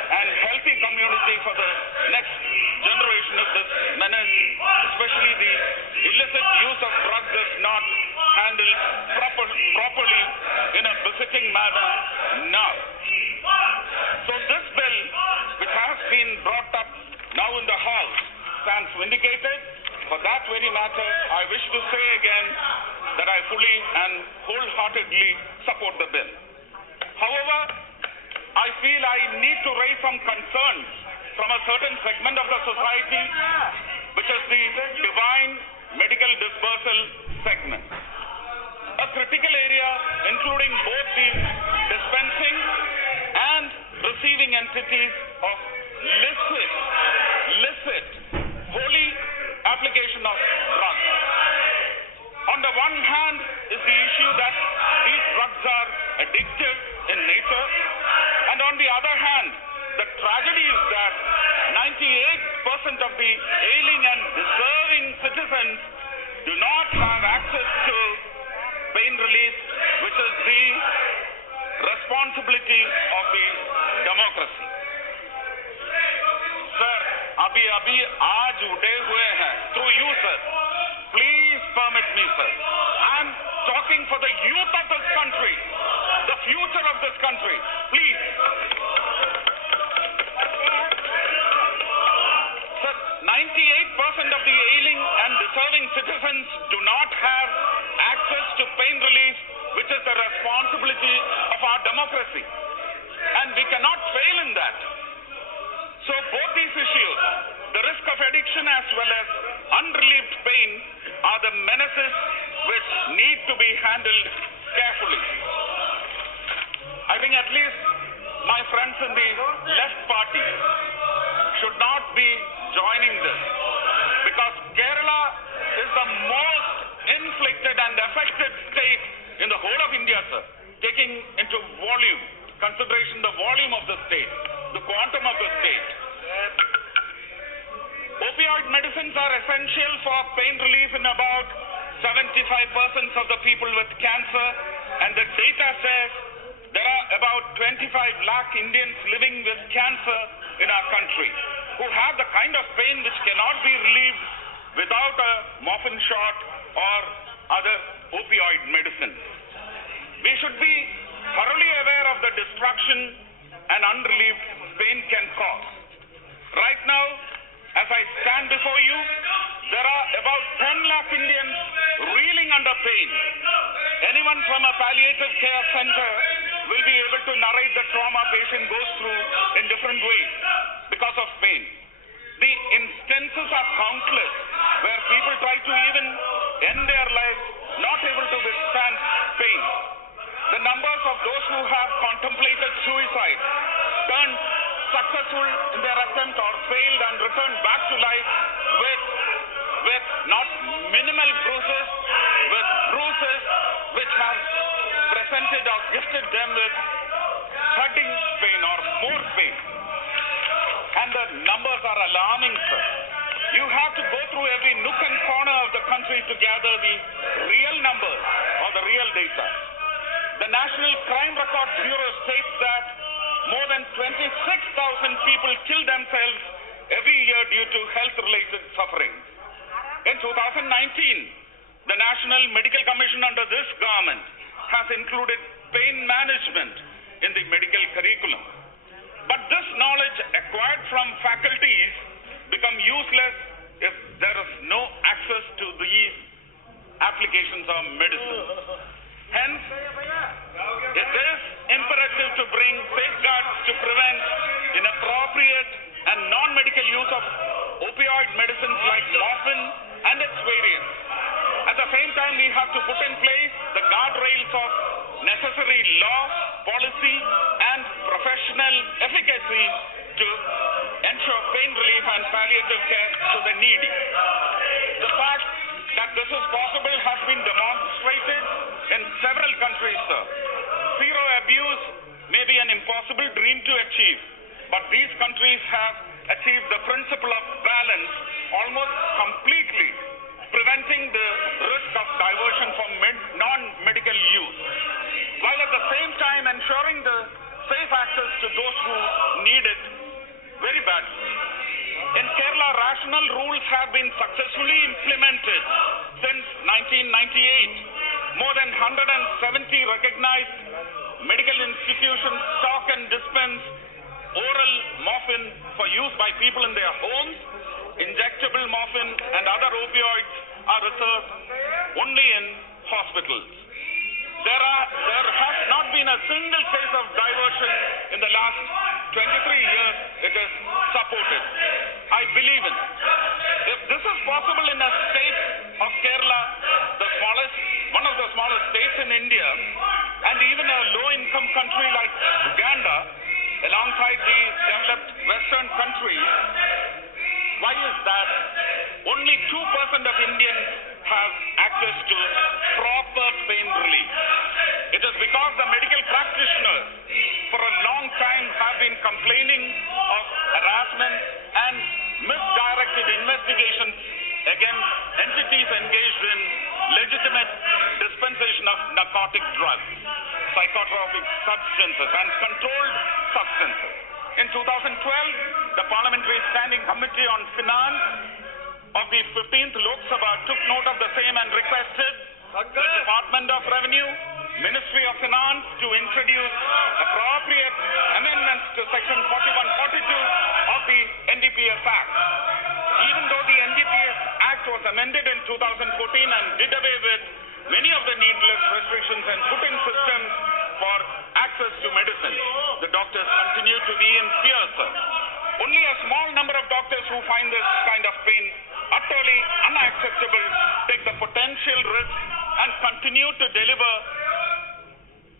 and healthy community for the next generation if this menace, especially the illicit use of drugs, is not handled properly in a befitting manner now. So this bill, which has been brought up now in the House, stands vindicated. For that very matter, I wish to say again that I fully and wholeheartedly support the bill. However, I feel I need to raise some concerns from a certain segment of the society, which is the divine medical dispersal segment. A critical area including both the dispensing and receiving entities of licit, holy application of drugs. On the one hand is the issue that these drugs are addictive in nature, and on the other hand, the tragedy is that 98% of the ailing and deserving citizens do not have access to pain relief, which is the responsibility of the democracy. Sir, अभी आज उठे हुए हैं, through you, sir. Please permit me, sir. I am talking for the youth of this country, the future of this country. Please. Sir, 98% of the ailing and deserving citizens do not have access to pain relief, which is the responsibility of our democracy. And we cannot fail in that. So both these issues, the risk of addiction as well as unrelieved pain, are the menaces which need to be handled carefully. I think at least my friends in the left party should not be joining this, because Kerala is the most inflicted and affected state in the whole of India, sir, taking into consideration the volume of the state, the quantum of the state. Opioid medicines are essential for pain relief in about 75% of the people with cancer, and the data says there are about 25 lakh Indians living with cancer in our country who have the kind of pain which cannot be relieved without a morphine shot or other opioid medicines. We should be thoroughly aware of the destruction and unrelieved pain can cause. Right now, as I stand before you, there are about 10 lakh Indians reeling under pain. Anyone from a palliative care center will be able to narrate the trauma patient goes through in different ways because of pain. The instances are countless where people try to even end their lives not able to withstand pain. The numbers of those who have contemplated suicide, turned successful in their attempt or failed and returned back to life with not minimal bruises, with bruises which have presented or gifted them with hurting pain or more pain. And the numbers are alarming, sir. You have to go through every nook and corner of the country to gather the real numbers or the real data. The National Crime Records Bureau states that more than 26,000 people kill themselves every year due to health-related suffering. In 2019, the National Medical Commission under this government has included pain management in the medical curriculum. But this knowledge acquired from faculties become useless if there is no access to these applications of medicine. Hence, it is imperative to bring safeguards to prevent inappropriate and non-medical use of opioid medicines like morphine and its variants. At the same time, we have to put in place the guardrails of necessary law, policy, and professional efficacy to ensure pain relief and palliative care to the needy. The fact that this is possible has been demonstrated in several countries, sir. Zero abuse may be an impossible dream to achieve, but these countries have achieve the principle of balance almost completely, preventing the risk of diversion from non-medical use, while at the same time ensuring the safe access to those who need it very badly. In Kerala, rational rules have been successfully implemented since 1998. More than 170 recognized medical institutions stock and dispense oral morphine for use by people in their homes. Injectable morphine and other opioids are reserved only in hospitals. There has not been a single case of diversion in the last 23 years. It is supported. I believe in it. If this is possible in a state of Kerala, one of the smallest states in India, and even a low-income country like Uganda, alongside the developed Western countries, why is that? Only 2% of Indians have access to proper pain relief. It is because the medical practitioners for a long time have been complaining of harassment and misdirected investigations against entities engaged in legitimate dispensation of narcotic drugs, psychotropic substances, and controlled substances. In 2012, the Parliamentary Standing Committee on Finance of the 15th Lok Sabha took note of the same and requested the Department of Revenue, Ministry of Finance to introduce appropriate amendments to Section 4142 of the NDPS Act. Even though the NDPS Act was amended in 2014 and did away with many of the needless restrictions and put in systems for access to medicine, the doctors continue to be in fear, sir. Only a small number of doctors who find this kind of pain utterly unacceptable take the potential risk and continue to deliver.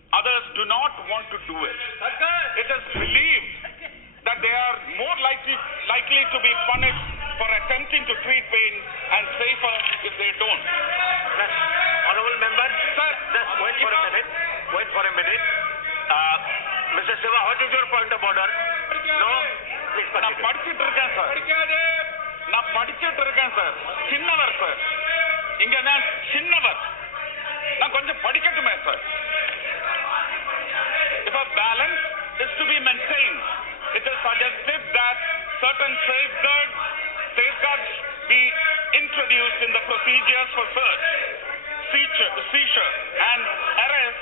Others do not want to do it. It is believed that they are more likely to be punished for attempting to treat pain and safer if they don't. Honorable member, sir, just wait for a minute. Wait for a minute. Mr. Shiva, what is your point of order? No, please நான் continue. படிச்சிட்டு இருக்கேன் sir. சின்னவர் sir. இங்க நான் சின்னவர். நான் கொஞ்சம் படிக்கட்டுமே sir. If a balance is to be maintained, it is suggested that certain safeguards be introduced in the procedures for search, seizure, and arrest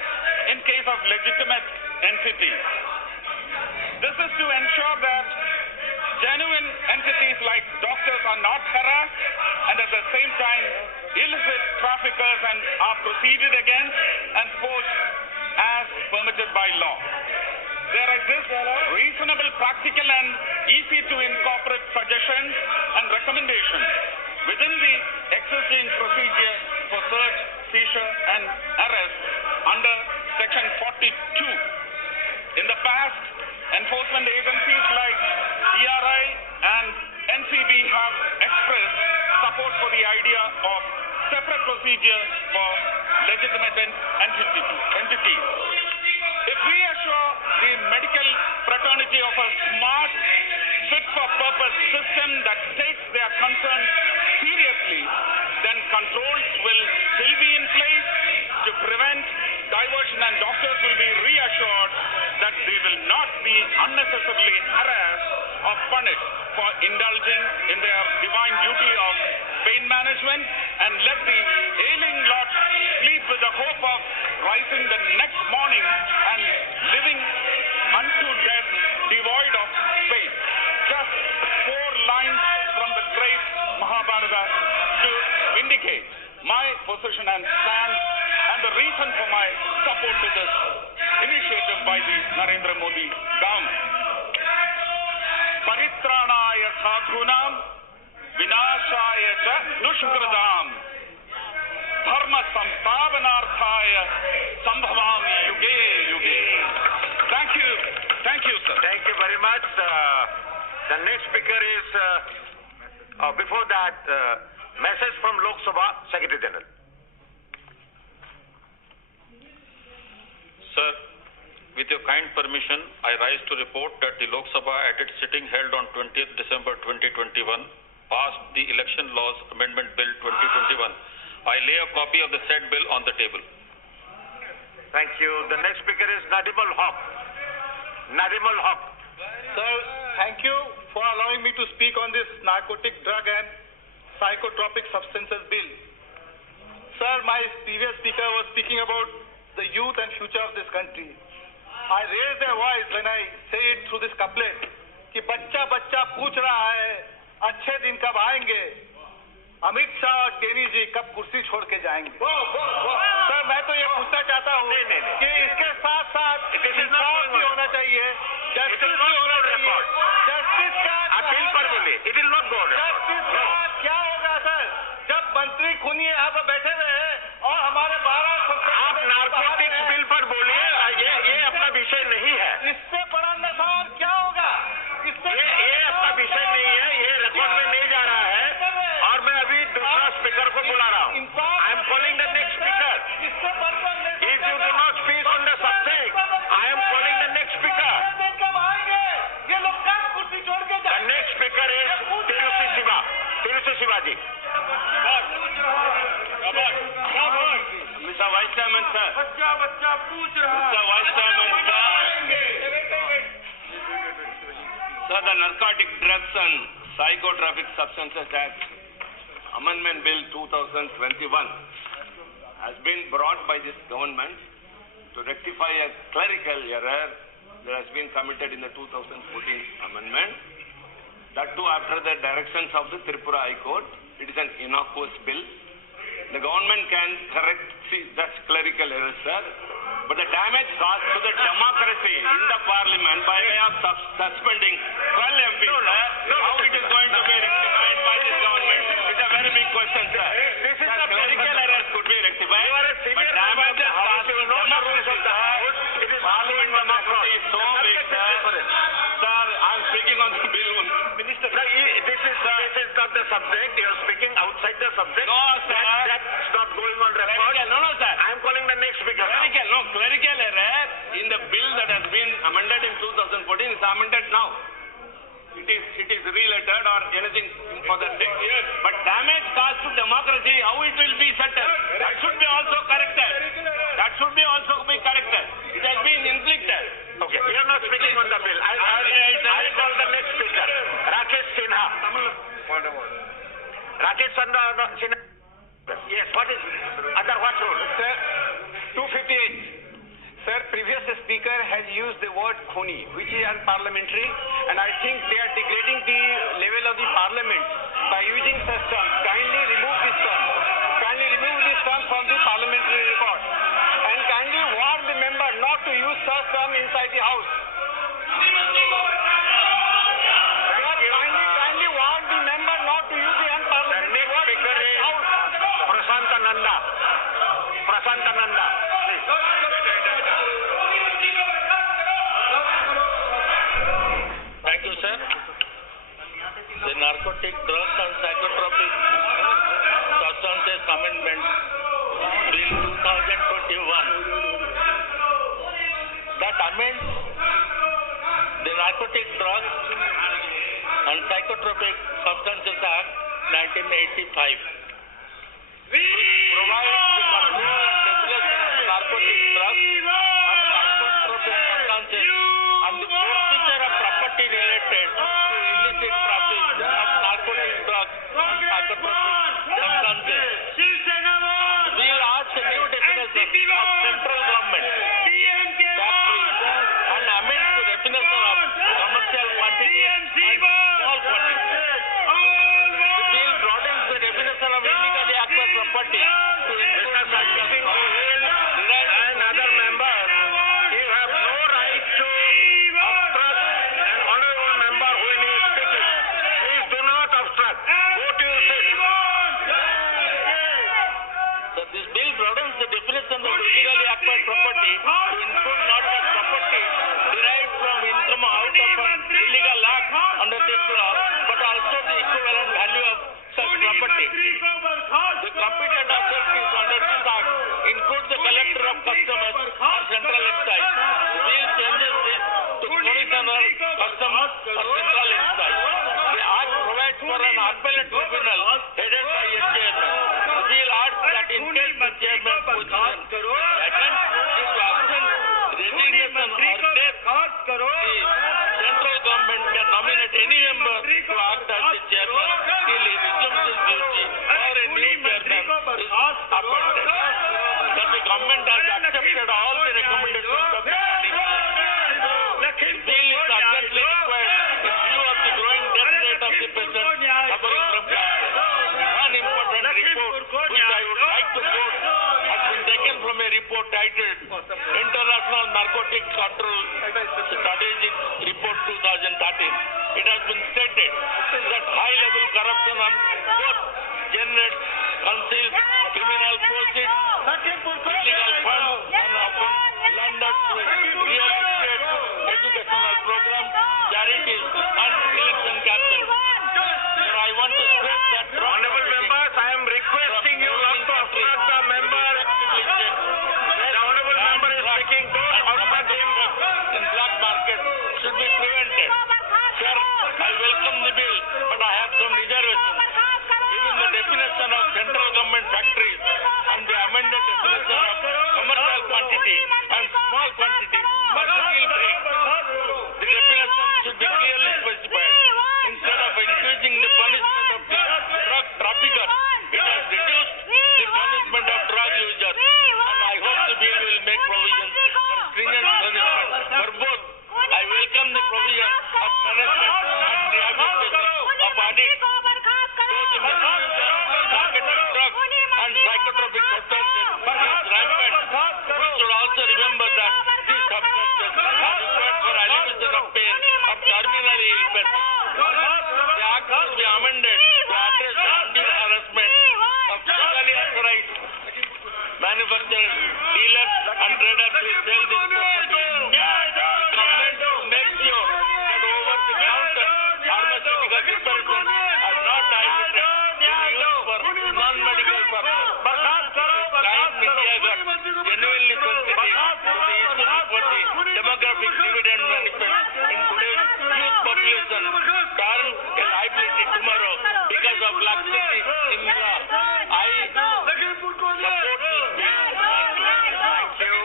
in case of legitimate entities. This is to ensure that genuine entities like doctors are not harassed, and at the same time, illicit traffickers are proceeded against and forced as permitted by law. There exist reasonable, practical, and easy to incorporate suggestions and recommendations within the existing procedure for search, seizure, and arrest under Section 42. In the past, enforcement agencies like TRI and NCB have expressed support for the idea of separate procedure for legitimate entities. If we assure the medical fraternity of a smart, fit-for-purpose system that takes their concerns seriously, then controls will still be in place to prevent diversion, and doctors will be reassured that they will not be unnecessarily harassed or punished for indulging in their divine duty of pain management, and let the ailing lot sleep with the hope of rising the next morning and living unto death devoid of pain. Just 4 lines from the great Mahabharata to vindicate my position and stand, and the reason for my support to this initiative by the Narendra Modi government. Paritranaya sadhunam vinashaya cha dushkridam dharma samstavanarthaya sambhavami yuge yuge. Thank you, sir. Thank you very much. The next speaker is, before that, message from Lok Sabha Secretary General. Sir, with With your kind permission, I rise to report that the Lok Sabha at its sitting held on 20th December 2021 passed the Election Laws Amendment Bill 2021. I lay a copy of the said bill on the table. Thank you. The next speaker is Nadimul Haq. Nadimul Haq. Sir, thank you for allowing me to speak on this narcotic drug and psychotropic substances bill. Sir, my previous speaker was speaking about the youth and future of this country. I raised a voice when I say it through this couplet कि बच्चा बच्चा पूछ रहा है अच्छे दिन कब आएंगे, अमित शाह और टेनी जी कब कुर्सी छोड़ के जाएंगे। सर, मैं तो ये पूछना चाहता हूँ कि इसके साथ साथ इंसाफ भी होना चाहिए, जस्टिस भी होना चाहिए। जस्टिस का बिल पर बोले, it will not go justice का क्या होगा सर, जब मंत्री खूनी यहाँ पर बैठे हुए हैं और हमारे 12 आप नार्कोटिक्स बिल पर बोलिए, ये अपना विषय नहीं है। इससे बड़ा नशा और क्या होगा? ये अपना विषय नहीं है, ये रिकॉर्ड में नहीं जा रहा है और मैं अभी दूसरा स्पीकर को बुला रहा हूँ। I am calling the next speaker. If you do not speak on the subject, I am calling the next speaker. ये लोग कब कुर्सी छोड़ के the next speaker is Tiruchi Shivaji. Mr. Vice Chairman, sir. बच्चा पूछ रहा है। Mr. Vice Chairman, sir. Sir, the Narcotic Drugs and Psychotropic Substances Act Amendment Bill 2021 has been brought by this government to rectify a clerical error that has been committed in the 2014 amendment. That too after the directions of the Tripura High Court. It is an innocuous bill. The government can correct such clerical errors, sir. But the damage caused to the democracy in the parliament by way of suspending 12 MPs, how it is going to be rectified by this government is a very big question, sir. This is the clerical errors could be rectified, but damages caused to democracy, It is parliament democracy is so big, sir. Sir, I am speaking on the bill. Minister, this is not the subject. You are speaking outside the subject. No, sir. That's not going on record. No, sir. I am calling the next speaker. Clerical error in the bill that has been amended in 2014 is amended now. It is related or anything for that thing. But damage caused to democracy, how it will be settled? That should be also corrected. It has been inflicted. Okay, you are not speaking on the bill. I'll call the next speaker. Rakesh Sinha. Rakesh Sinha. Yes, what is under what rule? Sir, 258. Sir, previous speaker has used the word khuni, which is unparliamentary, and I think they are degrading the level of the parliament by using such terms. Kindly remove this term. Kindly remove this term from the parliamentary record. And kindly warn the member not to use such term inside the house. Kindly warn the member not to use the unparliamentary word inside the house. Prasantananda, please. Thank you, sir. The Narcotic Drugs and Psychotropic Substances Amendment Bill 2021 that amends the Narcotic Drugs and Psychotropic Substances Act 1985. Which provides the control and regulation of narcotic drugs and psychotropic substances and the forfeiture of property related to illicit traffic of narcotic drugs and psychotropic substances. The bill adds a new definition of central government, factory, and amends the definition of commercial quantity and small quantity. The bill broadens the definition of illegally acquired property to Narcotic Control Strategic Report 2013, it has been stated that high-level corruption on both generates, conceals criminal proceeds, illegal funds, and often laundered through real estate, educational programs, charities, and election campaigns. So I want to stress that Honorable members, I am requesting you not to obstruct the member. The honorable member is speaking. Don't obstruct him. in black market should be prevented. Sir, I welcome the bill, but I have some reservations. Even the definition of central government factories and the amended definition of commercial quantity and small quantity must still break. The definition should be clearly specified. Instead of increasing the punishment of the drug traffickers, it has reduced the punishment of drug users. And I hope the bill will make provisions for stringent punishment for both. I welcome the provision of punishment and rehabilitation of addicts. Though the misuse of narcotic drugs and psychotropic substances is rampant, we should also remember that these substances are required for alleviation of pain of terminally ill persons. The act should be amended to address the undue harassment of legally authorized manufacturers, dealers, and traders who sell this property. Government should make sure that over-the-counter pharmaceutical preparation are not diluted to be used for non-medical purposes. Time India got genuinely sensitive to the issue for the demographic dividend manifest in today's youth population turn a liability tomorrow because of laxity in law. I support this bill. Thank you.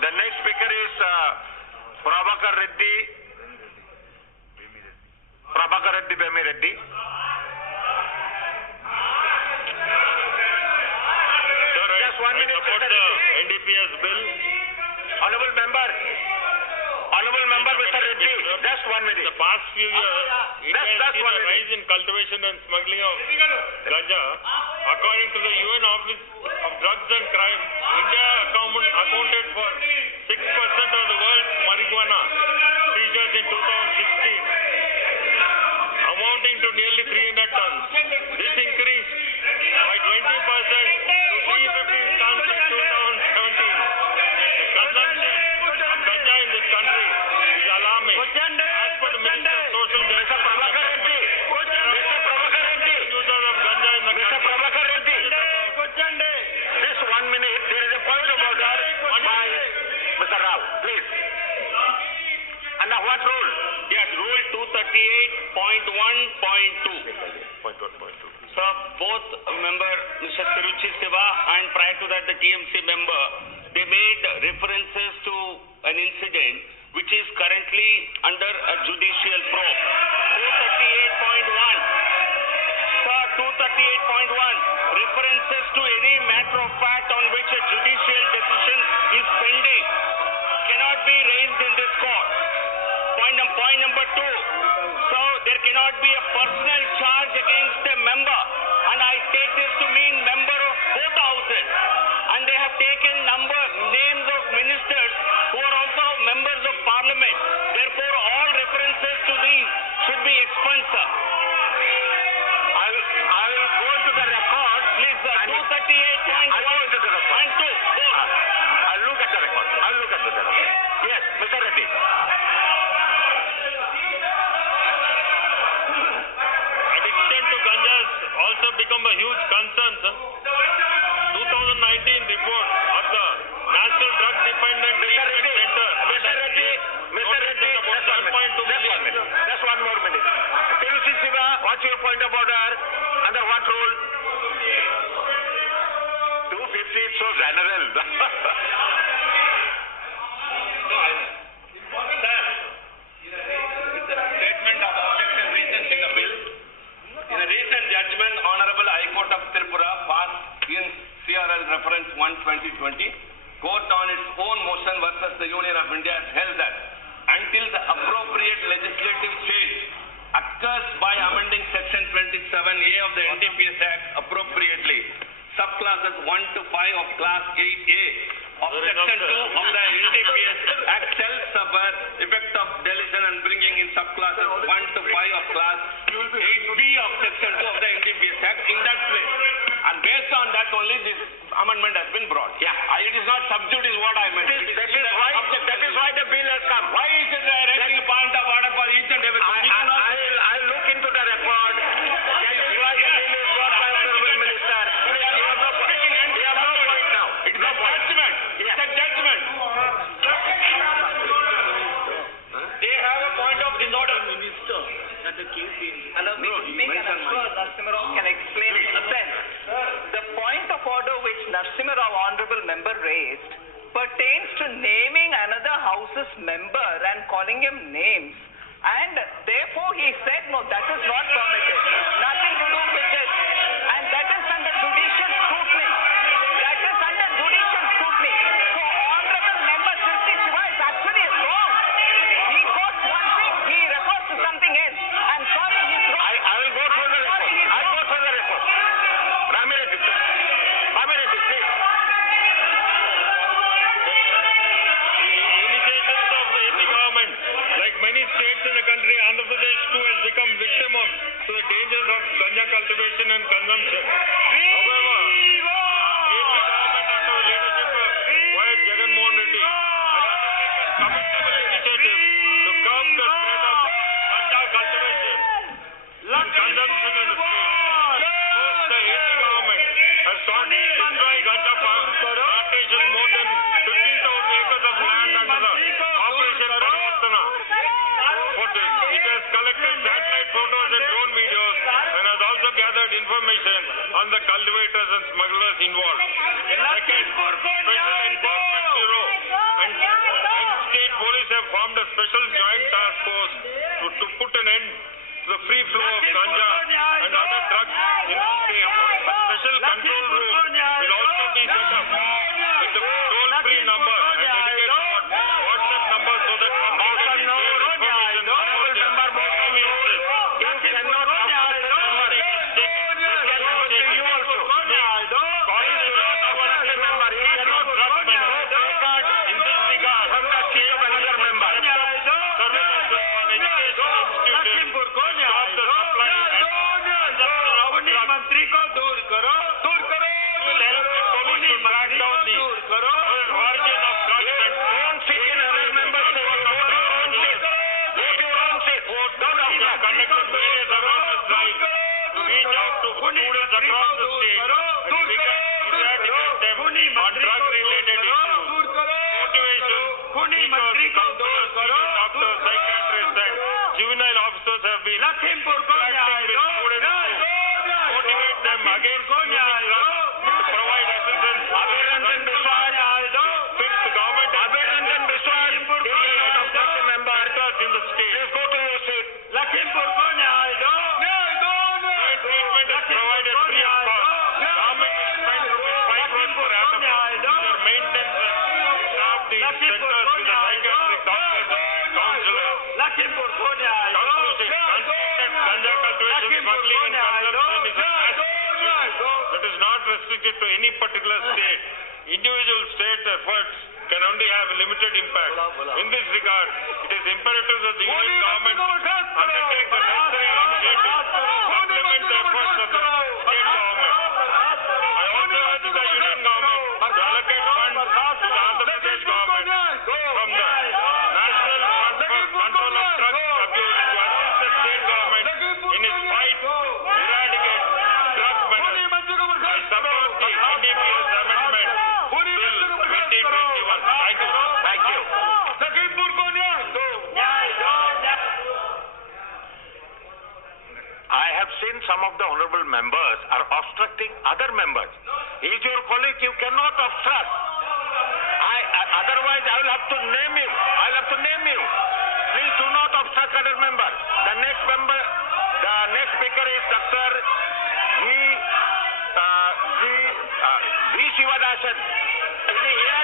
The next speaker is Prabhakar Reddy Bemi Reddy. Sir, Just 1 minute, I support Mr. the Reddy. NDPS bill. Honorable member, Mr. Reddy, just 1 minute. The past few years, India has That's seen 1 a minute. rise in cultivation and smuggling of ganja. According to the UN Office of Drugs and Crime, India accounted for 6% of the world's marijuana seizures in 2016, amounting to nearly 300 tons. This increased by 20% to 350 tons in 2017. The consumption of ganja in this country is alarming. As per the Minister of Social Justice, Mr. Prabhakar Reddy, users of ganja in the Mr. country. Prabhakar Reddy, just 1 minute. There is a point of order by Mr. Rao, please. Under what rule? Yes, Rule 238.1.2. Sir, both member Mr. Tiruchi Siva and prior to that the TMC member, they made references to an incident which is currently under a judicial probe. 238.1. Sir, 238.1 references to any matter of fact on which a judicial decision is pending cannot be raised in this court. Point number 2. So there cannot be a personal charge against a member, and I take this to mean member of both houses. And they have taken names of ministers who are also members of parliament. Therefore, all references to these should be expunged, sir. I will go to the record. Please, sir. 238.1 I'll go into the record. and 2. Both. I'll look at the record. Yes, Mr. Reddy. Addiction to ganja has also become a huge concern, sir. 2019 report of the National Drug Dependent Treatment Center Mr. Reddy, about 1.2 million. just 1 more minute. Tiruchi Siva, what's your point of order? Under what rule? 250 is so general. It's a statement of objection reasons in the bill. In a recent judgment, Honorable High Court of Tripura passed in CRL reference 1/2020, court on its own motion versus the Union of India has held that until the appropriate legislative change occurs by amending section 27A of the NDPS Act appropriately, subclasses 1 to 5 of class 8A of section 2 of the NDPS particular effect of deletion and bringing in subclasses 1 to 5 of class 8B of section 2 of the NDPS Act in that place. And based on that only this amendment has been brought. Yeah. It is not substitute is what I meant. That is why the bill has come. Why is it raising a point of order for each and everything? I'll look into the record. That is why the bill is brought by Honorable Minister. We have no point now. It's a judgment. It's a judgment. They have a point of disorder. Minister, that the case is... Allow me to speak and I'm sure Narasimha Rao can explain in a sense. The point of order which Narasimha Rao, honorable member, raised pertains to naming another house's member and calling him names. And therefore he said, no, that is not permitted. Nothing to do with it. And that is under judicial scrutiny. That is under judicial scrutiny. So honorable member Sirti Shiva is actually wrong. He quotes one thing, he refers to something else. I'm sorry, he's wrong. I will go through the record. I'll go through the record. Ramireddy, please. Initiations of AP government, like many states in the country, Andhra Pradesh too has become victim of to the dangers of ganja cultivation and consumption. However, AP government under the leadership of Y.S. Jagan Mohan Reddy has taken a commendable initiative to curb the spread of ganja cultivation and consumption in the state. First, the AP government has sought to destroy ganja plantations more than 15,000 acres of land under the Operation Parivartana. For this, it has collected satellite photos and drone videos and has also gathered information on the cultivators and smugglers involved. Second, Special Enforcement Bureau and state police have formed a special joint task force to put an end to the free flow of ganja and other drugs in the state. A special control room will also be set up with a toll-free number and dedicated WhatsApp number so that public can share information about the offences. You cannot offer the member. This can happen to you also. Police do not offer the member. You cannot trust me. In this regard, from the seat of another member. Surveillance on education institutions to stop the supply and मंत्री को दूर करो will help the police to track down the origin of drugs and don't sit in other members' seat. Vote your own seat. Vote your own seat. Don't offer. Conducted various awareness drives to reach out to students across the state and eradicate them on drug-related issues. Motivation, teachers, counselors, doctors, psychiatrists and juvenile officers have been acting with students to motivate them against using drugs to provide assistance. Fifth, government has created of such a member in the state. Please go to your seat. Treatment is provided free of cost. Government is spent ₹5 crores per annum for maintenance and staff the centers with a psychiatric doctor and counselor. Conclusion, ganja cultivation, smuggling and consumption is a mass issue that is not restricted to any particular state. Individual state efforts can only have a limited impact. In this regard, it is imperative that the union government undertake the necessary initiatives to supplement the efforts of the state government. I also urge the union government to allocate funds to the Andhra Pradesh government from the National Fund for Control of Drug Abuse to assist the state government in its fight to eradicate drug menace. I support the NDPS amendment Bill 2021. Thank you. Thank you. I have seen some of the honorable members are obstructing other members. He is your colleague, you cannot obstruct. Otherwise I will have to name you. I'll have to name you. Please do not obstruct other members. The next speaker is Dr. V. Shivadasan. Is he here?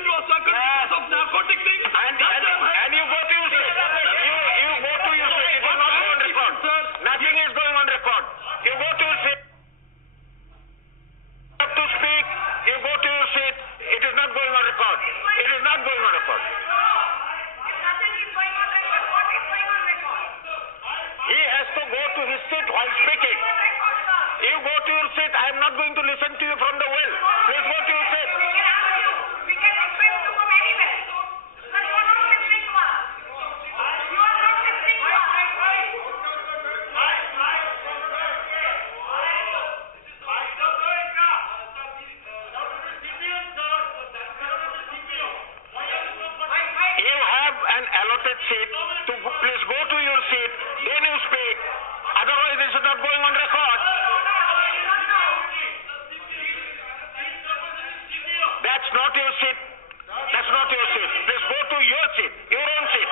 amendment was struck because of narcotic thing. And you go to your state. You go to your state. It is not going on record. Nothing is going on record. You go to your state. You have to speak. You go to your seat. It is not going on record. It is not going on record. He has to go to his seat while speaking. You go to your seat. I am not going to listen to you from the well. Please go to your seat. We can request to come anywhere. But you are not listening to us. You are not listening to us. You have an allotted seat. Please go to your seat. Then you speak. Otherwise, this is not going on record. That's not your seat. That's not your seat. Please go to your seat, your own seat.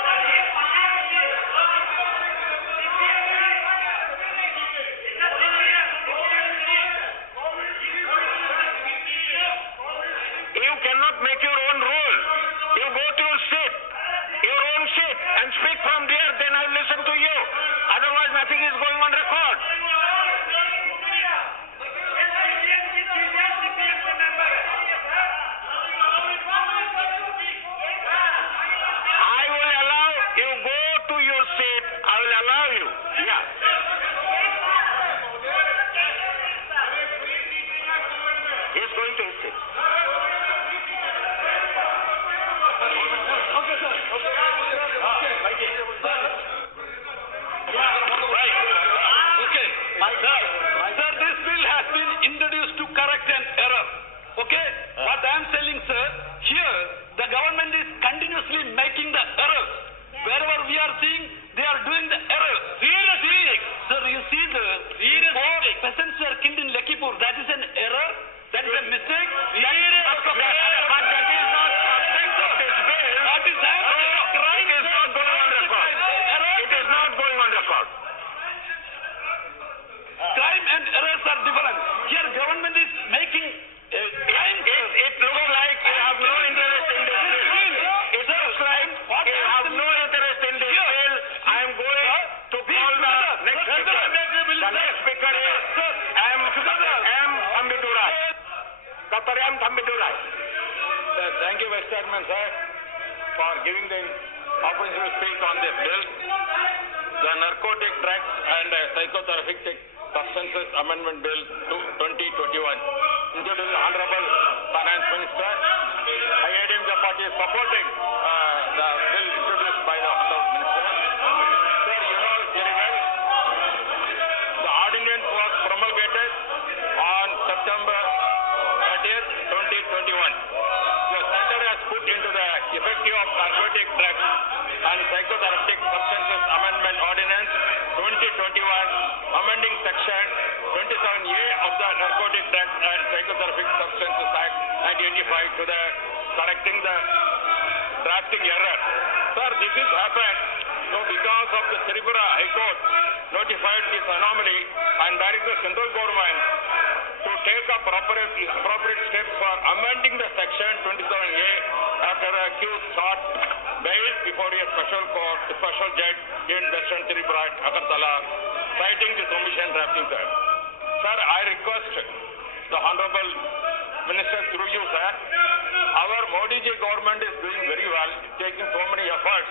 You cannot make your own rule. You go to your seat, your own seat, and speak from there. Then I will listen to you. Otherwise, nothing is going on record. I will allow you go to your seat. I will allow you. Yeah. He is going to his seat. Sir, this bill has been introduced to correct an error. Okay? What I am telling, sir, here the government is continuously making the errors. Wherever we are seeing, they are doing the errors. Sir, you see the four peasants were killed in Lakipur. That is an error. That is a mistake. But that is not subject of this bill. That is crime. It is not going on record. It is not going on record. Crime and errors are different. Here government is making crime. It looks like you have no interest in this bill. It looks like you have no interest in this bill. I am going to call the next speaker. The next speaker is M. Thambidurai. Dr. M. Thambidurai. Thank you, Vice Chairman, sir, for giving the opportunity to speak on this bill. The Narcotic Drugs and Psychotherapeutic Substances Amendment Bill 2021, introduced the Honorable Finance Minister. IADMK party is supporting the bill introduced by the Honorable Minister. Sir, you know very well, the ordinance was promulgated on September 30th, 2021. The Center has put into the effective of Narcotic Drugs and Psychotherapeutic Substances Amendment Ordinance 2021, amending section 27A of the Narcotic Drugs and Psychotherapeutic Substances Act 1985 to the correcting the drafting error. Sir, this is happened because of the Tripura High Court notified this anomaly and direct the central government to take appropriate steps for amending the section 27A after the accused sought bail before a special judge in Western Tripura, Agartala, citing this omission drafting, sir. Sir, I request the Honorable Minister through you, sir. Our Modi ji government is doing very well, taking so many efforts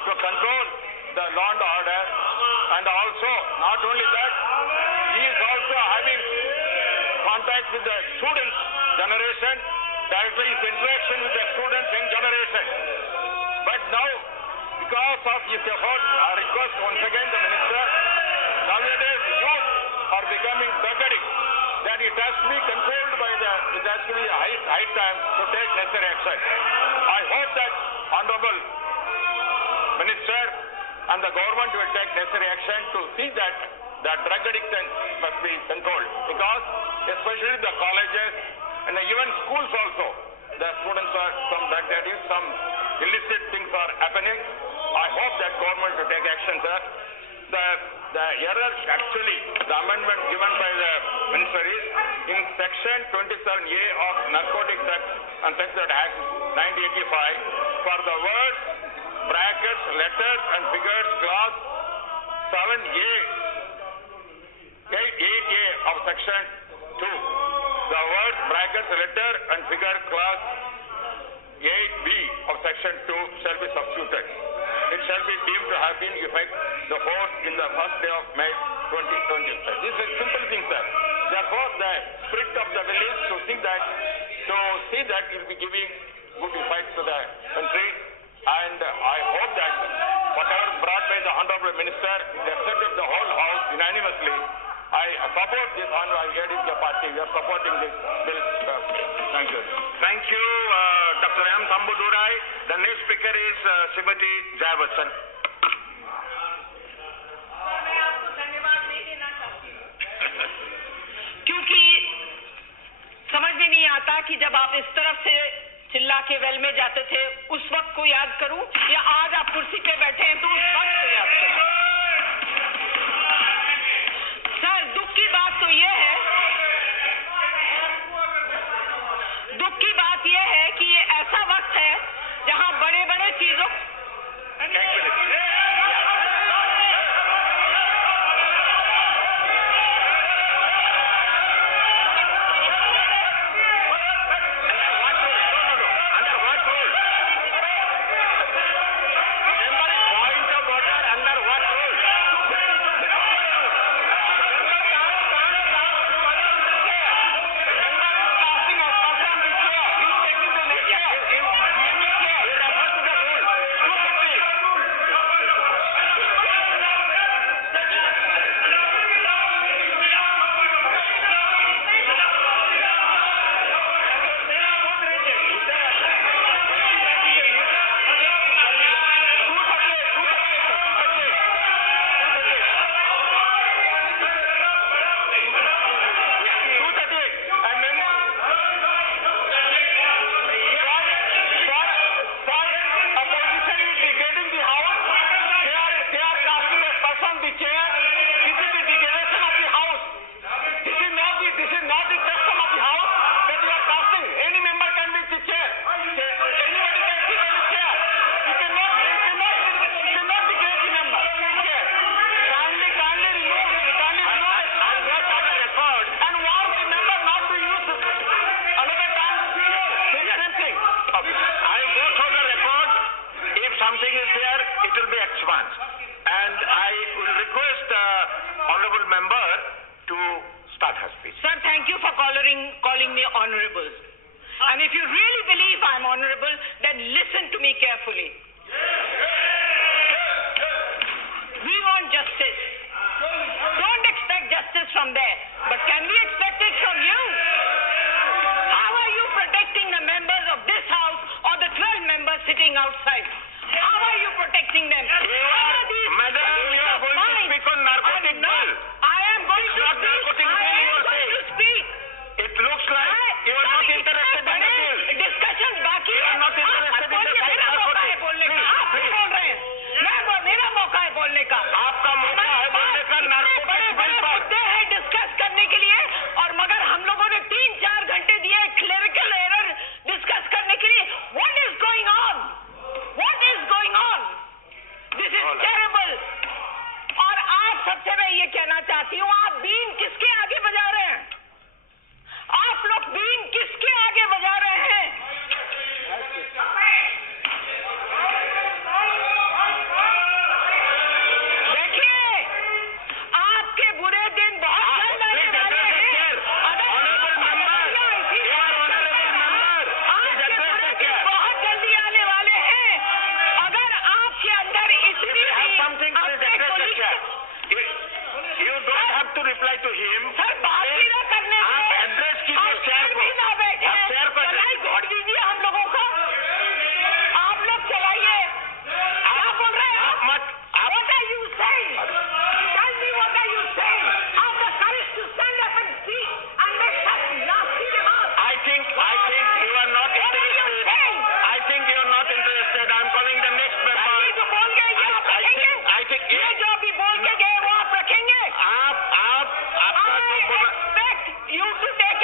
to control the law and order, and also, not only that, he is also having contact with the students generation, directly his interaction with the students young generation. But now, because of his efforts, I request once again the Minister, nowadays youth are becoming begging that it has to be controlled by it has to be high time to take necessary action. I hope that Honorable Minister and the government will take necessary action to see that the drug addiction must be controlled, because especially the colleges and even schools also, the students are some drug addicts, some illicit things are happening. I hope that government will take action, sir. The error actually, the amendment given by the minister is, in Section 27A of Narcotics Act and Sex Act 1985 for the words, brackets, letters and figures clause 7A, 8A of Section 2. The words, brackets, letter and figure clause 8B of Section 2 shall be substituted. It shall be deemed to have been effect the force in the first day of May 2020. This is a simple thing, sir. Therefore, the spirit of the bill is to see that it will be giving good effect to the country. And I hope that whatever brought by the Honorable Minister, they accepted the whole House unanimously. I support this Honorable Ladies Party. We are supporting this bill. Thank you. Thank you, Dr. M. Thambudurai. The next speaker is Srimati Jayawardhan. मैं आपको धन्यवाद नहीं देना चाहती हूँ क्योंकि समझ में नहीं आता कि जब आप इस तरफ से चिल्ला के वेल में जाते थे उस वक्त को याद करूं या आज आप कुर्सी पे बैठे हैं तो उस वक्त को याद करूं। सर, दुख की बात तो ये है कि ये ऐसा वक्त है जहां बड़े-बड़े चीजों calling me honorable. And if you really believe I'm honorable, then listen to me carefully. We want justice. Don't expect justice from there. But can we expect it from you? How are you protecting the members of this house or the 12 members sitting outside? How are you protecting them? Madam, you are going to speak on narcotic bill. I am going to speak. It looks like you are not interested in the bill. Discussions बाकी You are not interested in the bill. मेरा मौका है बोलने का। आप क्यों बोल रहे हैं? मेरा मौका है बोलने का। आपका मौका है बोलने का नारकोटिक बिल पर। मुद्दे हैं डिस्कस करने के लिए और मगर हम लोगों ने 3-4 घंटे दिए क्लेरिकल एरर डिस्कस करने के लिए। What is going on? What is going on? This is terrible. और आप सबसे मैं ये कहना चाहती हूँ, आप बीन किसके आगे बजा रहे हैं? आप लोग बीन किसके आगे बजा रहे हैं? देखिए, आपके बुरे दिन बहुत जल्द आने वाले हैं। बहुत जल्दी आने वाले हैं। अगर आपके अंदर इतनी You don't have to reply to him. Sir बात ही ना करने से एड्रेस कीजिए शेयर को। ना बैठे शेयर पर चलाई वोट दीजिए हम लोगों का। आप लोग चलाइए। क्या बोल रहे हैं आप? What are you saying? Tell me what are you saying? Have the courage to stand up and speak and make such nasty remarks. I think you are not What are you interested. saying? I think you are not interested. I am calling the next member. ये जो बोल गए ये आप रखेंगे? I think ये जो अभी बोल के गए वो आप रखेंगे? आपका I expect you to take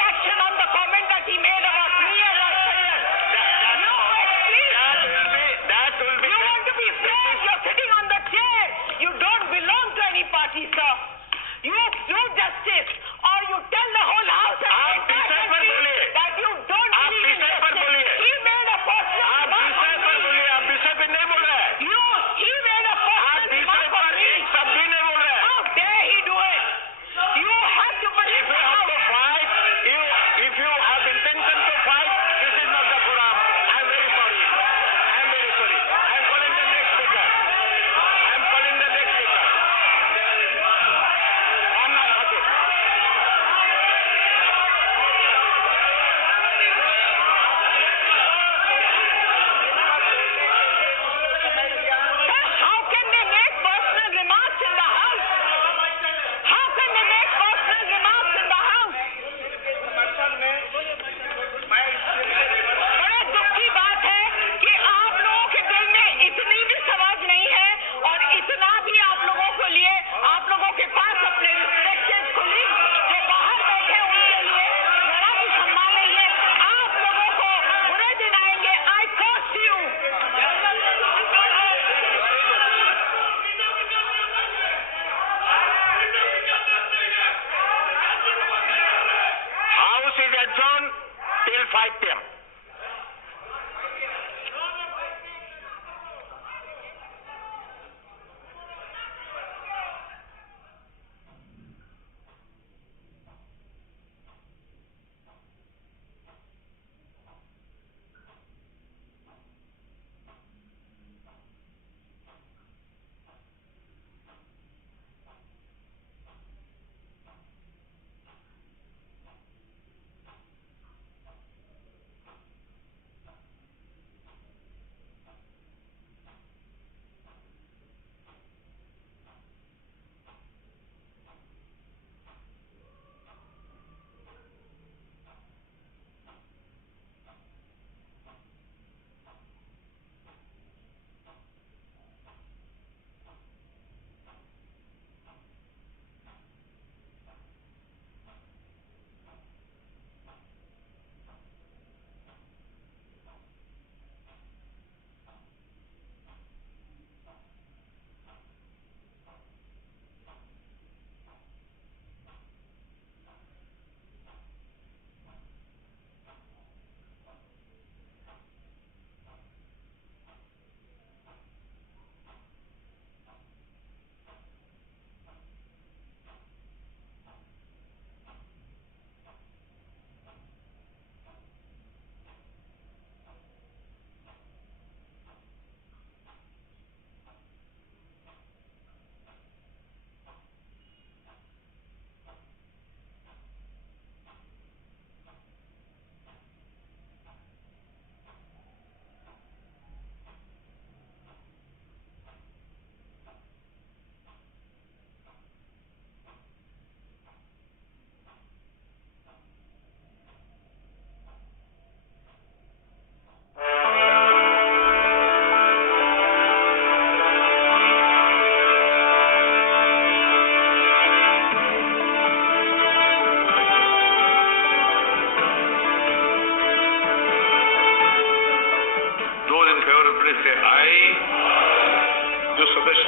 will fight them.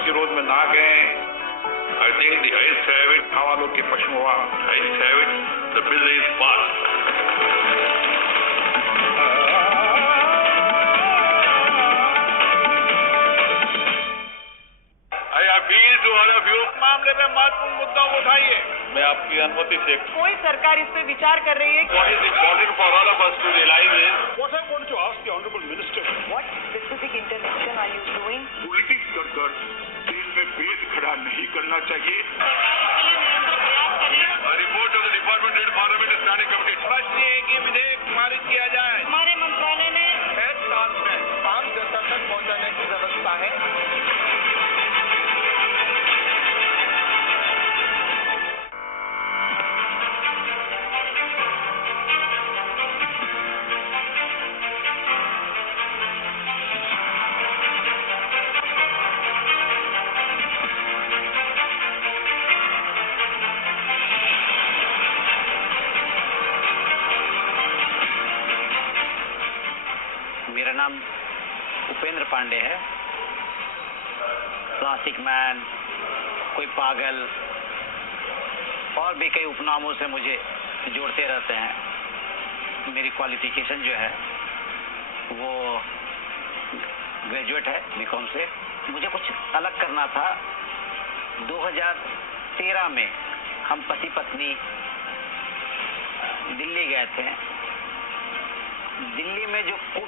विरोध में ना गए. I think the ayes have it. हवालों के पश्चिमवा ayes have it. The bill is passed. I appeal to all of you. मामले में महत्वपूर्ण मुद्दा उठाइए. मैं आपकी अनुमति से. कोई सरकार इस पे विचार कर रही है. What is important for all of us to realize is. What I want to ask the honorable minister. What specific intervention are you doing? Politics कर देश में पेट खड़ा नहीं करना चाहिए. Report of the department red parliament standing committee. स्पष्ट है कि विधेयक पारित किया जाए. हमारे मंत्रालय ने हेल्थ कार्ड में 5 जनता तक पहुंचाने की व्यवस्था है. मेरा नाम उपेंद्र पांडे है. प्लास्टिक मैन, कोई पागल और भी कई उपनामों से मुझे जोड़ते रहते हैं. मेरी क्वालिफिकेशन जो है वो ग्रेजुएट है बीकॉम से. मुझे कुछ अलग करना था. 2013 में हम पति पत्नी दिल्ली गए थे. दिल्ली में जो